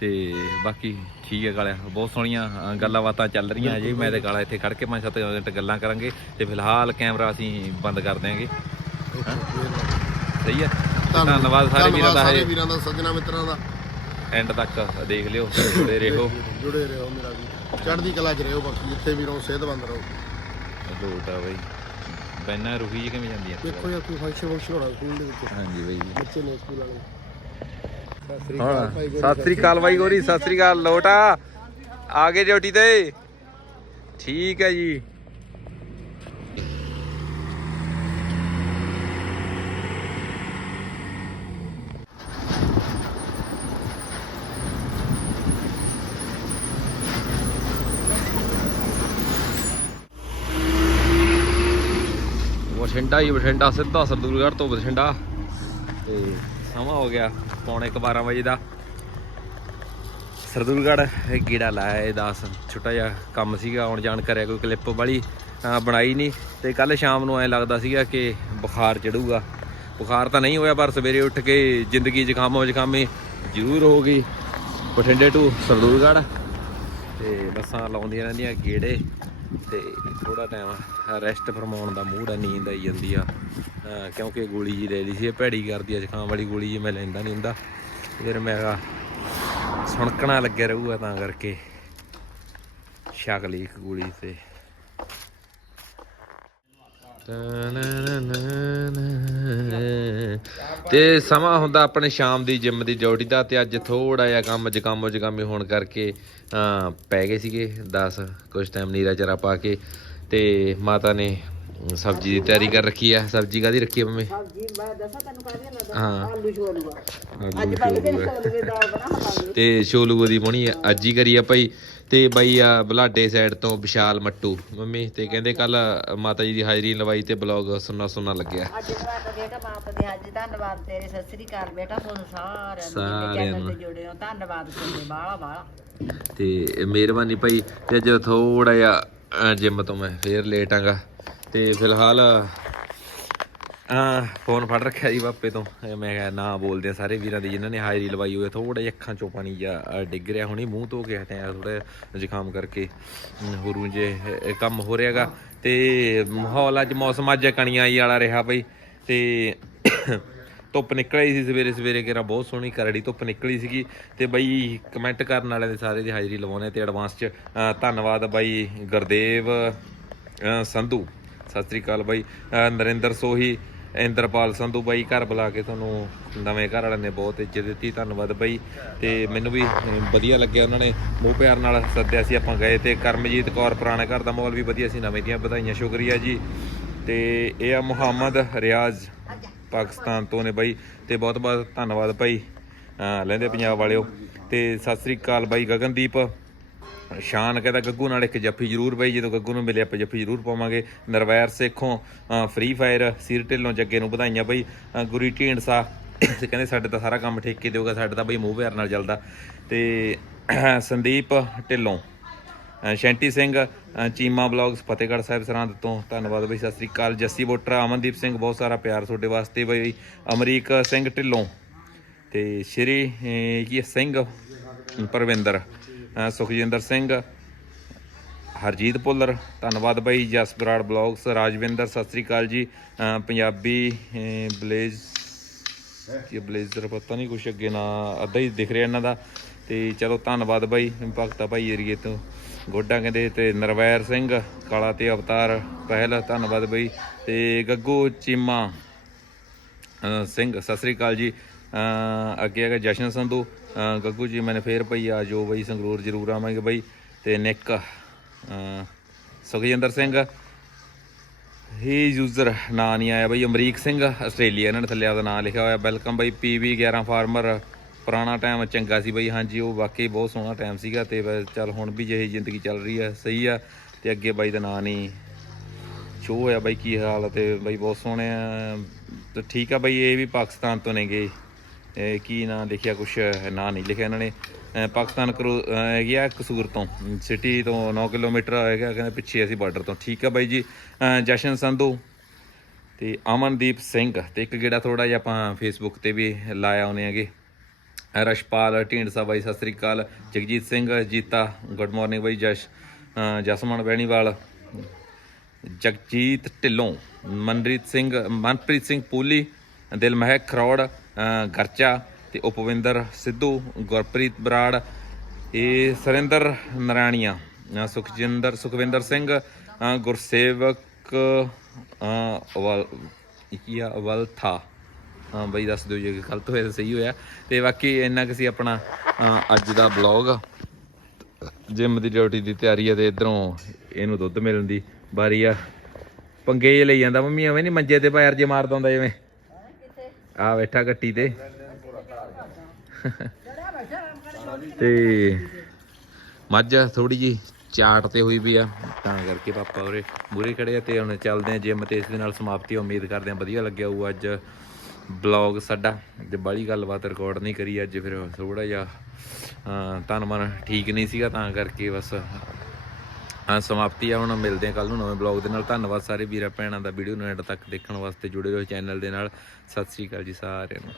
ਤੇ ਬਾਕੀ ਠੀਕ ਹੈ ਕਾਲਿਆ ਬਹੁਤ ਸੋਹਣੀਆਂ ਗੱਲਾਂ ਬਾਤਾਂ ਚੱਲ ਰਹੀਆਂ ਅਜੇ ਮੈਂ ਤੇ ਕਾਲਾ ਇੱਥੇ ਖੜ ਕੇ ਪੰਜ ਸੱਤ ਮਿੰਟ ਗੱਲਾਂ ਕਰਾਂਗੇ ਤੇ ਫਿਲਹਾਲ ਕੈਮਰਾ ਅਸੀਂ ਬੰਦ ਕਰ ਦਿਆਂਗੇ। ਸਹੀ ਹੈ? ਧੰਨਵਾਦ। ਸਾਰੇ ਵੀਰਾਂ ਦਾ ਸਾਰੇ ਵੀਰਾਂ ਦਾ ਸੱਜਣਾ ਮਿੱਤਰਾਂ ਦਾ। ਐਂਡ ਤੱਕ ਦੇਖ ਲਿਓ ਜੁੜੇ ਰਹੋ। ਜੁੜੇ ਰਹੋ ਮੇਰਾ ਵੀ। ਚੜ੍ਹਦੀ ਕਲਾ 'ਚ ਰਹੋ ਬਾਕੀ ਜਿੱਥੇ ਵੀ ਰਹੋ ਸਿਹਤਮੰਦ ਰਹੋ। ਲੋਟਾ ਬਈ। ਬੈਨਾਂ ਜੀ ਕਿਵੇਂ ਜਾਂਦੀਆਂ? ਦੇਖੋ ਜਾਂ ਕੋਈ ਫੰਕਸ਼ਨ ਫੰਕਸ਼ਨ ਹੋਣਾ ਸਕੂਲ ਦੇ ਵਿੱਚ। ਹਾਂਜੀ ਬਾਈ। ਜੀ ਬੱਚੇ ਨੇ ਸਕੂਲ ਵਾਲੇ। ਹਾਂ ਸਤਿ ਸ੍ਰੀ ਅਕਾਲ ਬਾਈ ਗੋਰੀ, ਸਤਿ ਸ੍ਰੀ ਅਕਾਲ ਲੋਟਾ। ਆ ਗਏ ਡਿਊਟੀ ਤੇ। ਠੀਕ ਹੈ ਜੀ। ਬਠਿੰਡਾ ਹੀ ਬਠਿੰਡਾ ਸਿੱਧਾ ਸਰਦੂਲਗੜ੍ਹ ਤੋਂ ਬਠਿੰਡਾ ਤੇ ਸਮਾਂ ਹੋ ਗਿਆ ਪੌਣੇ 12 ਵਜੇ ਦਾ। ਸਰਦੂਲਗੜ੍ਹ ਗੇੜਾ ਲਾਇਆ ਇਹ ਦੱਸ। ਛੋਟਾ ਜਿਹਾ ਕੰਮ ਸੀਗਾ, ਆਉਣ ਜਾਣ ਕਰਿਆ ਕੋਈ ਕਲਿੱਪ ਵਾਲੀ ਬਣਾਈ ਨਹੀਂ। ਤੇ ਕੱਲ ਸ਼ਾਮ ਨੂੰ ਐ ਲੱਗਦਾ ਸੀਗਾ ਕਿ ਬੁਖਾਰ ਚੜੂਗਾ। ਬੁਖਾਰ ਤਾਂ ਨਹੀਂ ਹੋਇਆ, ਪਰ ਸਵੇਰੇ ਉੱਠ ਕੇ ਜ਼ਿੰਦਗੀ ਜ਼ੁਕਾਮੋ ਜ਼ੁਕਾਮੀ ਜ਼ਰੂਰ ਹੋ ਗਈ। ਬਠਿੰਡੇ ਟੂ ਸਰਦੂਲਗੜ੍ਹ। ਤੇ ਬੱਸਾਂ ਲਾਉਂਦੀਆਂ ਰਹਿੰਦੀਆਂ ਗੇੜੇ। ਤੇ ਥੋੜਾ ਟਾਈਮ ਰੈਸਟ ਫਰਮਾਉਣ ਦਾ ਮੂਡ ਆ ਨੀਂਦ ਆਈ ਜਾਂਦੀ ਆ। ਕਿਉਂਕਿ ਗੋਲੀ ਜੀ ਲੈ ਲਈ ਸੀ ਇਹ ਭੈੜੀ ਕਰਦੀ ਆ ਜ਼ੁਕਾਮ ਵਾਲੀ ਗੋਲੀ ਜੀ ਮੈਂ ਲੈਂਦਾ ਨਹੀਂ ਹੁੰਦਾ। ਫਿਰ ਮੈਂ ਕਿਹਾ ਸੁਣਕਣਾ ਲੱਗਿਆ ਰਹੂਗਾ ਤਾਂ ਕਰਕੇ। ਛਕ ਲਈ ਇੱਕ ਗੋਲੀ ਤੇ। ਤੇ ਸਮਾਂ ਹੁੰਦਾ ਆਪਣੇ ਸ਼ਾਮ ਦੀ ਜਿਮ ਦੀ ਡਿਊਟੀ ਦਾ ਤੇ ਅੱਜ ਥੋੜਾ ਜਿਹਾ ਕੰਮ ਜਕਾਮੋ ਜਕਾਮੀ ਹੋਣ ਕਰਕੇ ਅਹ, ਪੈ ਗਏ ਸੀਗੇ 10 ਕੁਝ ਟਾਈਮ ਨੀਰਾ ਚਰਾ ਪਾ ਕੇ। ਤੇ ਮਾਤਾ ਨੇ ਸਬਜ਼ੀ ਦੀ ਤਿਆਰੀ ਕਰ ਰੱਖੀ ਆ। ਸਬਜ਼ੀ ਕਾਦੀ ਰੱਖੀ ਆ ਮੰਮੀ? ਸਬਜ਼ੀ ਮੈਂ ਦੱਸਾਂ ਤੈਨੂੰ ਹਾਂ। ਆਲੂ ਅੱਜ ਦਾਲ ਬਣਾਵਾਂਗੇ ਤੇ ਸ਼ੋਲੂ ਦੀ ਬਣੀ ਅੱਜ ਹੀ ਕਰੀ ਆ ਭਾਈ। ਤੇ ਬਾਈ ਆ ਬਲਾਡੇ ਸਾਈਡ ਤੋਂ ਵਿਸ਼ਾਲ ਮੱਟੂ। ਮੰਮੀ ਤੇ ਕਹਿੰਦੇ ਕੱਲ ਮਾਤਾ ਜੀ ਦੀ ਹਾਜ਼ਰੀ ਲਵਾਈ ਤੇ ਬਲੌਗ ਸੁਣਨਾ ਸੁਣਨਾ ਲੱਗਿਆ। ਅੱਜ ਤੁਹਾਡਾ ਬੇਟਾ ਬਾਪ ਦੇ ਅੱਜ ਧੰਨਵਾਦ ਤੇਰੇ ਸਤਿ ਸ੍ਰੀ ਅਕਾਲ ਬੇਟਾ। ਤੁਹਾਨੂੰ ਸਾਰਿਆਂ ਨੂੰ ਸਾਰਿਆਂ ਜਿਹੜੇ ਚੈਨਲ ਨੂੰ। ਤੇ ਜੁੜੇ ਹੋ। ਧੰਨਵਾਦ ਤੁਹਾਡੇ ਬਾਹਲਾ ਬਾਹਲਾ ਤੇ ਮਿਹਰਬਾਨੀ ਭਾਈ। ਤੇ ਅੱਜ ਥੋੜਾ ਜਿਹਾ ਜਿਮ ਤੋਂ ਮੈਂ ਫੇਰ ਲੇਟ ਆਂਗਾ। ਤੇ ਫਿਲਹਾਲ ਆ ਫੋਨ ਫੜ ਰੱਖਿਆ ਜੀ ਬਾਪੇ ਤੋਂ। ਮੈਂ ਕਿਹਾ, ਨਾ ਬੋਲਦੇ ਆ ਸਾਰੇ ਵੀਰਾਂ ਦੀ, ਜਿਨ੍ਹਾਂ ਨੇ ਹਾਜ਼ਰੀ ਲਵਾਈ ਹੋਏ ਥੋੜਾ ਜਿਹਾ ਅੱਖਾਂ ਚੋਂ ਪਾਣੀ ਜਾ ਡਿੱਗ ਰਿਹਾ। ਹੁਣੀ ਮੂੰਹ ਧੋ ਕੇ ਹਟਿਆ ਥੋੜਾ ਜ਼ੁਕਾਮ ਕਰਕੇ ਹੁਰੂ ਜੇ ਕੰਮ ਹੋ ਰਿਹਾਗਾ। ਤੇ ਮਾਹੌਲ ਅੱਜ ਮੌਸਮ ਅੱਜ ਕਣੀਆਂ ਵਾਲਾ ਰਿਹਾ ਬਈ। ਤੇ ਧੁੱਪ ਨਿਕਲੀ ਸੀ ਸਵੇਰੇ ਸਵੇਰੇ ਕਿਰਾ ਬਹੁਤ ਸੋਹਣੀ ਕਰੜੀ ਧੁੱਪ ਨਿਕਲੀ ਸੀਗੀ ਤੇ ਬਈ ਕਮੈਂਟ ਕਰਨ ਵਾਲਿਆਂ ਦੇ ਸਾਰੇ ਦੀ ਹਾਜ਼ਰੀ ਲਵਾਉਣੇ ਤੇ ਐਡਵਾਂਸ ਚ ਧੰਨਵਾਦ ਬਾਈ ਗੁਰਦੇਵ ਸੰਧੂ। ਸਤਿ ਸ੍ਰੀ ਅਕਾਲ ਬਾਈ। ਨਰਿੰਦਰ ਸੋਹੀ, ਇੰਦਰਪਾਲ ਸੰਧੂ ਬਾਈ, ਘਰ ਬੁਲਾ ਕੇ ਤੁਹਾਨੂੰ ਨਵੇਂ ਘਰ ਵਾਲਿਆਂ ਨੇ ਬਹੁਤ ਇੱਜ਼ਤ ਦਿੱਤੀ, ਧੰਨਵਾਦ ਬਾਈ। ਤੇ ਮੈਨੂੰ ਵੀ ਵਧੀਆ ਲੱਗਿਆ ਉਹਨਾਂ ਨੇ ਮੋਹ ਪਿਆਰ ਨਾਲ ਸੱਦਿਆ ਸੀ ਆਪਾਂ ਗਏ ਤੇ ਕਰਮਜੀਤ ਕੌਰ ਪੁਰਾਣੇ ਘਰ ਦਾ ਮਾਹੌਲ ਵੀ ਵਧੀਆ ਸੀ, ਨਵੇਂ ਦੀਆਂ ਵਧਾਈਆਂ, ਸ਼ੁਕਰੀਆ ਜੀ। ਤੇ ਇਹ ਆ ਮੁਹੰਮਦ ਰਿਆਜ਼। ਪਾਕਿਸਤਾਨ ਤੋਂ ਨੇ ਬਾਈ, ਤੇ ਬਹੁਤ ਬਹੁਤ ਧੰਨਵਾਦ ਭਾਈ। ਲੈਂਦੇ ਪੰਜਾਬ ਵਾਲਿਓ। ਤੇ ਸਤਿ ਸ੍ਰੀ ਅਕਾਲ ਬਾਈ ਗਗਨਦੀਪ। ਸ਼ਾਨ ਕਹਿੰਦਾ, ਗੱਗੂ ਨਾਲ ਇੱਕ ਜੱਫੀ ਜ਼ਰੂਰ ਬਾਈ, ਜਦੋਂ ਗੱਗੂ ਨੂੰ ਮਿਲਿਆ ਆਪਾਂ ਜੱਫੀ ਜ਼ਰੂਰ ਪਾਵਾਂਗੇ। ਨਰਵੈਰ ਸੇਖੋਂ ਫ੍ਰੀ ਫਾਇਰ ਸੀਰ ਢਿੱਲੋਂ ਜੱਗੇ ਨੂੰ ਵਧਾਈਆਂ ਬਈ। ਗੁਰੀ ਢੀਂਡਸਾ ਤੇ ਕਹਿੰਦੇ, ਸਾਡੇ ਤਾਂ ਸਾਰਾ ਕੰਮ ਠੇਕੇ ਦਿਓਗਾ ਸਾਡੇ ਤਾਂ ਬਈ ਮੂੰਹ ਪਿਆਰ ਨਾਲ ਚੱਲਦਾ। ਤੇ ਸੰਦੀਪ ਢਿੱਲੋਂ। ਸ਼ੈਂਟੀ ਸਿੰਘ ਚੀਮਾ ਬਲੌਗਸ ਫਤਿਹਗੜ੍ਹ ਸਾਹਿਬ ਸਰਹੰਦ ਤੋਂ ਧੰਨਵਾਦ ਬਈ ਸਤਿ ਸ੍ਰੀ ਅਕਾਲ। ਜੱਸੀ ਬੋਟਰਾ ਅਮਨਦੀਪ ਸਿੰਘ ਬਹੁਤ ਸਾਰਾ ਪਿਆਰ ਤੁਹਾਡੇ ਵਾਸਤੇ ਬਈ। ਅਮਰੀਕ ਸਿੰਘ ਢਿੱਲੋਂ ਤੇ ਸ਼੍ਰੀ ਕੀ ਸਿੰਘ ਪਰਵਿੰਦਰ ਸੁਖਜਿੰਦਰ ਸਿੰਘ ਹਰਜੀਤ ਪੁੱਲਰ ਧੰਨਵਾਦ ਬਾਈ ਜਸ ਬਰਾੜ ਬਲੌਗਸ ਰਾਜਵਿੰਦਰ ਸਤਿ ਸ੍ਰੀ ਅਕਾਲ ਜੀ। ਪੰਜਾਬੀ ਅ, ਬਲੇਜ਼ ਕੀ ਬਲੇਜ਼ਰ ਪਤਾ ਨਹੀਂ ਕੁਛ ਅੱਗੇ ਨਾ ਅੱਧਾ ਹੀ ਦਿਖ ਰਿਹਾ ਇਹਨਾਂ ਦਾ। ਤੇ ਚਲੋ ਧੰਨਵਾਦ ਬਾਈ ਭਗਤਾ ਭਾਈ ਏਰੀਏ ਤੋਂ। ਗੋਡਾ ਕਹਿੰਦੇ ਤੇ ਨਰਵੈਰ ਸਿੰਘ, ਕਾਲਾ ਤੇ ਅਵਤਾਰ ਪਹਿਲ, ਧੰਨਵਾਦ ਬਈ। ਤੇ ਗੱਗੂ ਚੀਮਾ ਸਿੰਘ, ਸਤਿ ਸ੍ਰੀ ਅਕਾਲ ਜੀ। ਅੱਗੇ ਹੈਗਾ ਜਸ਼ਨ ਸੰਧੂ। ਗੱਗੂ ਜੀ, ਮੈਨੇ ਫੇਰ ਭਈ ਆ ਜੋ ਬਈ, ਸੰਗਰੂਰ ਜ਼ਰੂਰ ਆਵਾਂਗੇ ਬਈ। ਤੇ ਨਿੱਕ ਸੁਖਜਿੰਦਰ ਸਿੰਘ। ਹੀ ਯੂਜ਼ਰ, ਨਾਂ ਨਹੀਂ ਆਇਆ ਬਈ। ਅਮਰੀਕ ਸਿੰਘ, ਆਸਟ੍ਰੇਲੀਆ, ਇਹਨਾਂ ਨੇ ਥੱਲੇ ਆਪਦਾ ਨਾਂ ਲਿਖਿਆ ਹੋਇਆ। ਵੈਲਕਮ ਬਈ ਪੀਵੀ 11 ਫਾਰਮਰ। ਪੁਰਾਣਾ ਟਾਈਮ ਚੰਗਾ ਸੀ ਬਈ, ਹਾਂਜੀ, ਉਹ ਵਾਕਈ ਬਹੁਤ ਸੋਹਣਾ ਟਾਈਮ ਸੀਗਾ ਤੇ ਬਸ ਚੱਲ ਹੁਣ ਵੀ ਜਿਹੀ ਜ਼ਿੰਦਗੀ ਚੱਲ ਰਹੀ ਆ ਸਹੀ ਆ ਤੇ ਅੱਗੇ ਬਾਈ ਦਾ ਨਾਂ ਨਹੀਂ ਸ਼ੋਅ ਹੋਇਆ ਬਾਈ ਕੀ ਹਾਲ ਆ ਤੇ ਬਾਈ ਬਹੁਤ ਸੋਹਣੇ ਆ, ਤੇ ਠੀਕ ਆ ਬਾਈ, ਇਹ ਵੀ ਪਾਕਿਸਤਾਨ ਤੋਂ ਨੇਗੇ। ਕੀ ਨਾਂ ਦੇਖਿਆ ਕੁਛ, ਨਾਂ ਨਹੀਂ ਲਿਖਿਆ ਇਹਨਾਂ ਨੇ। ਪਾਕਿਸਤਾਨ ਕਰੋ, ਅਹ ਹੈਗੀ ਆ ਕਸੂਰ ਤੋਂ, ਸਿਟੀ ਤੋਂ 9 ਕਿਲੋਮੀਟਰ ਹੈਗਾ, ਕਹਿੰਦੇ ਪਿੱਛੇ ਅਸੀਂ ਬਾਰਡਰ ਤੋਂ। ਠੀਕ ਆ ਬਾਈ ਜੀ ਜਸ਼ਨ ਸੰਧੂ ਤੇ ਅਮਨਦੀਪ ਸਿੰਘ, ਤੇ ਇੱਕ ਗੇੜਾ ਥੋੜਾ ਜਿਹਾ ਆਪਾਂ ਫੇਸਬੁੱਕ ਤੇ ਵੀ ਲਾਇਆ ਆਉਨੇ ਹੈਗੇ। ਰਸ਼ਪਾਲ ਢੀਂਡਸਾ ਬਾਈ, ਸਤਿ ਸ੍ਰੀ ਅਕਾਲ। ਜਗਜੀਤ ਸਿੰਘ, ਜੀਤਾ, ਗੁੱਡ ਮਾਰਨਿੰਗ ਬਾਈ, ਜਸ਼, ਅਹ, ਜਸਮਨ ਬੈਣੀਵਾਲ, ਜਗਜੀਤ ਢਿੱਲੋਂ, ਮਨਰੀਤ ਸਿੰਘ, ਮਨਪ੍ਰੀਤ ਸਿੰਘ ਪੂਲੀ, ਦਿਲਮਹਿਕ ਖਰੋੜ, ਅਹ, ਗਰਚਾ ਤੇ ਉਪਵਿੰਦਰ ਸਿੱਧੂ, ਗੁਰਪ੍ਰੀਤ ਬਰਾੜ ਇਹ ਸਰਿੰਦਰ ਨਰਾਣੀਆਂ ਸੁਖਜਿੰਦਰ, ਸੁਖਵਿੰਦਰ ਸਿੰਘ, ਅਹ, ਗੁਰਸੇਵਕ ਆ ਅਵਲ, ਕੀ ਆ, ਅਵਲਥਾ। ਹਾਂ ਬਈ ਦੱਸ ਦਿਓ ਜੇ ਗਲਤ ਹੋਇਆ ਤਾਂ ਸਹੀ ਹੋਇਆ। ਤੇ ਬਾਕੀ ਇੰਨਾ ਕੁ ਸੀ ਆਪਣਾ ਅਹ, ਅੱਜ ਦਾ ਬਲੌਗ ਜਿਮ ਦੀ ਡਿਊਟੀ ਦੀ ਤਿਆਰੀ ਹੈ ਤੇ ਇਧਰੋਂ ਇਹਨੂੰ ਦੁੱਧ ਮਿਲਣ ਦੀ ਬਾਰੀ ਆ ਪੰਗੇ ਲਈ ਜਾਂਦਾ। ਮੰਮੀ ਐਵੇਂ ਨਹੀਂ ਮੰਜੇ ਤੇ ਪੈਰ ਜੇ ਮਾਰਦਾ ਹੁੰਦਾ ਜਿਵੇਂ। ਆ ਬੈਠਾ ਗੱਟੀ ਤੇ। ਤੇ ਮੱਝ ਥੋੜੀ ਜੀ ਚਾਟ ਤੇ ਹੋਈ ਵੀ ਆ। ਤਾਂ ਕਰਕੇ ਪਾਪਾ ਉਰੇ ਮੂਰੇ ਖੜੇ ਆ ਤੇ ਹੁਣ ਚੱਲਦੇ ਆ ਜਿਮ ਤੇ। ਇਸ ਦੇ ਨਾਲ ਸਮਾਪਤੀ ਉਮੀਦ ਕਰਦੇ ਆ। ਵਧੀਆ ਲੱਗਿਆ ਹੋਊ ਅੱਜ। ਬਲੌਗ ਸਾਡਾ ਤੇ ਬਾਹਲੀ ਗੱਲਬਾਤ ਰਿਕਾਰਡ ਨਹੀਂ ਕਰੀ ਅੱਜ ਫਿਰ ਥੋੜਾ ਜਿਹਾ ਅਹ, ਤਨ ਮਨ ਠੀਕ ਨਹੀਂ ਸੀਗਾ ਤਾਂ ਕਰਕੇ ਬਸ ਹਾਂ ਸਮਾਪਤੀ ਆ ਹੁਣ ਮਿਲਦੇ ਆ ਕੱਲ ਨੂੰ ਨਵੇਂ ਬਲੌਗ ਦੇ ਨਾਲ। ਧੰਨਵਾਦ ਸਾਰੇ ਵੀਰਾਂ ਭੈਣਾਂ ਦਾ ਵੀਡੀਓ ਨੂੰ ਐਂਡ ਤੱਕ ਦੇਖਣ ਵਾਸਤੇ ਜੁੜੇ ਰਹੋ ਚੈਨਲ ਦੇ ਨਾਲ। ਸਤਿ ਸ੍ਰੀ ਅਕਾਲ ਜੀ ਸਾਰਿਆਂ ਨੂੰ।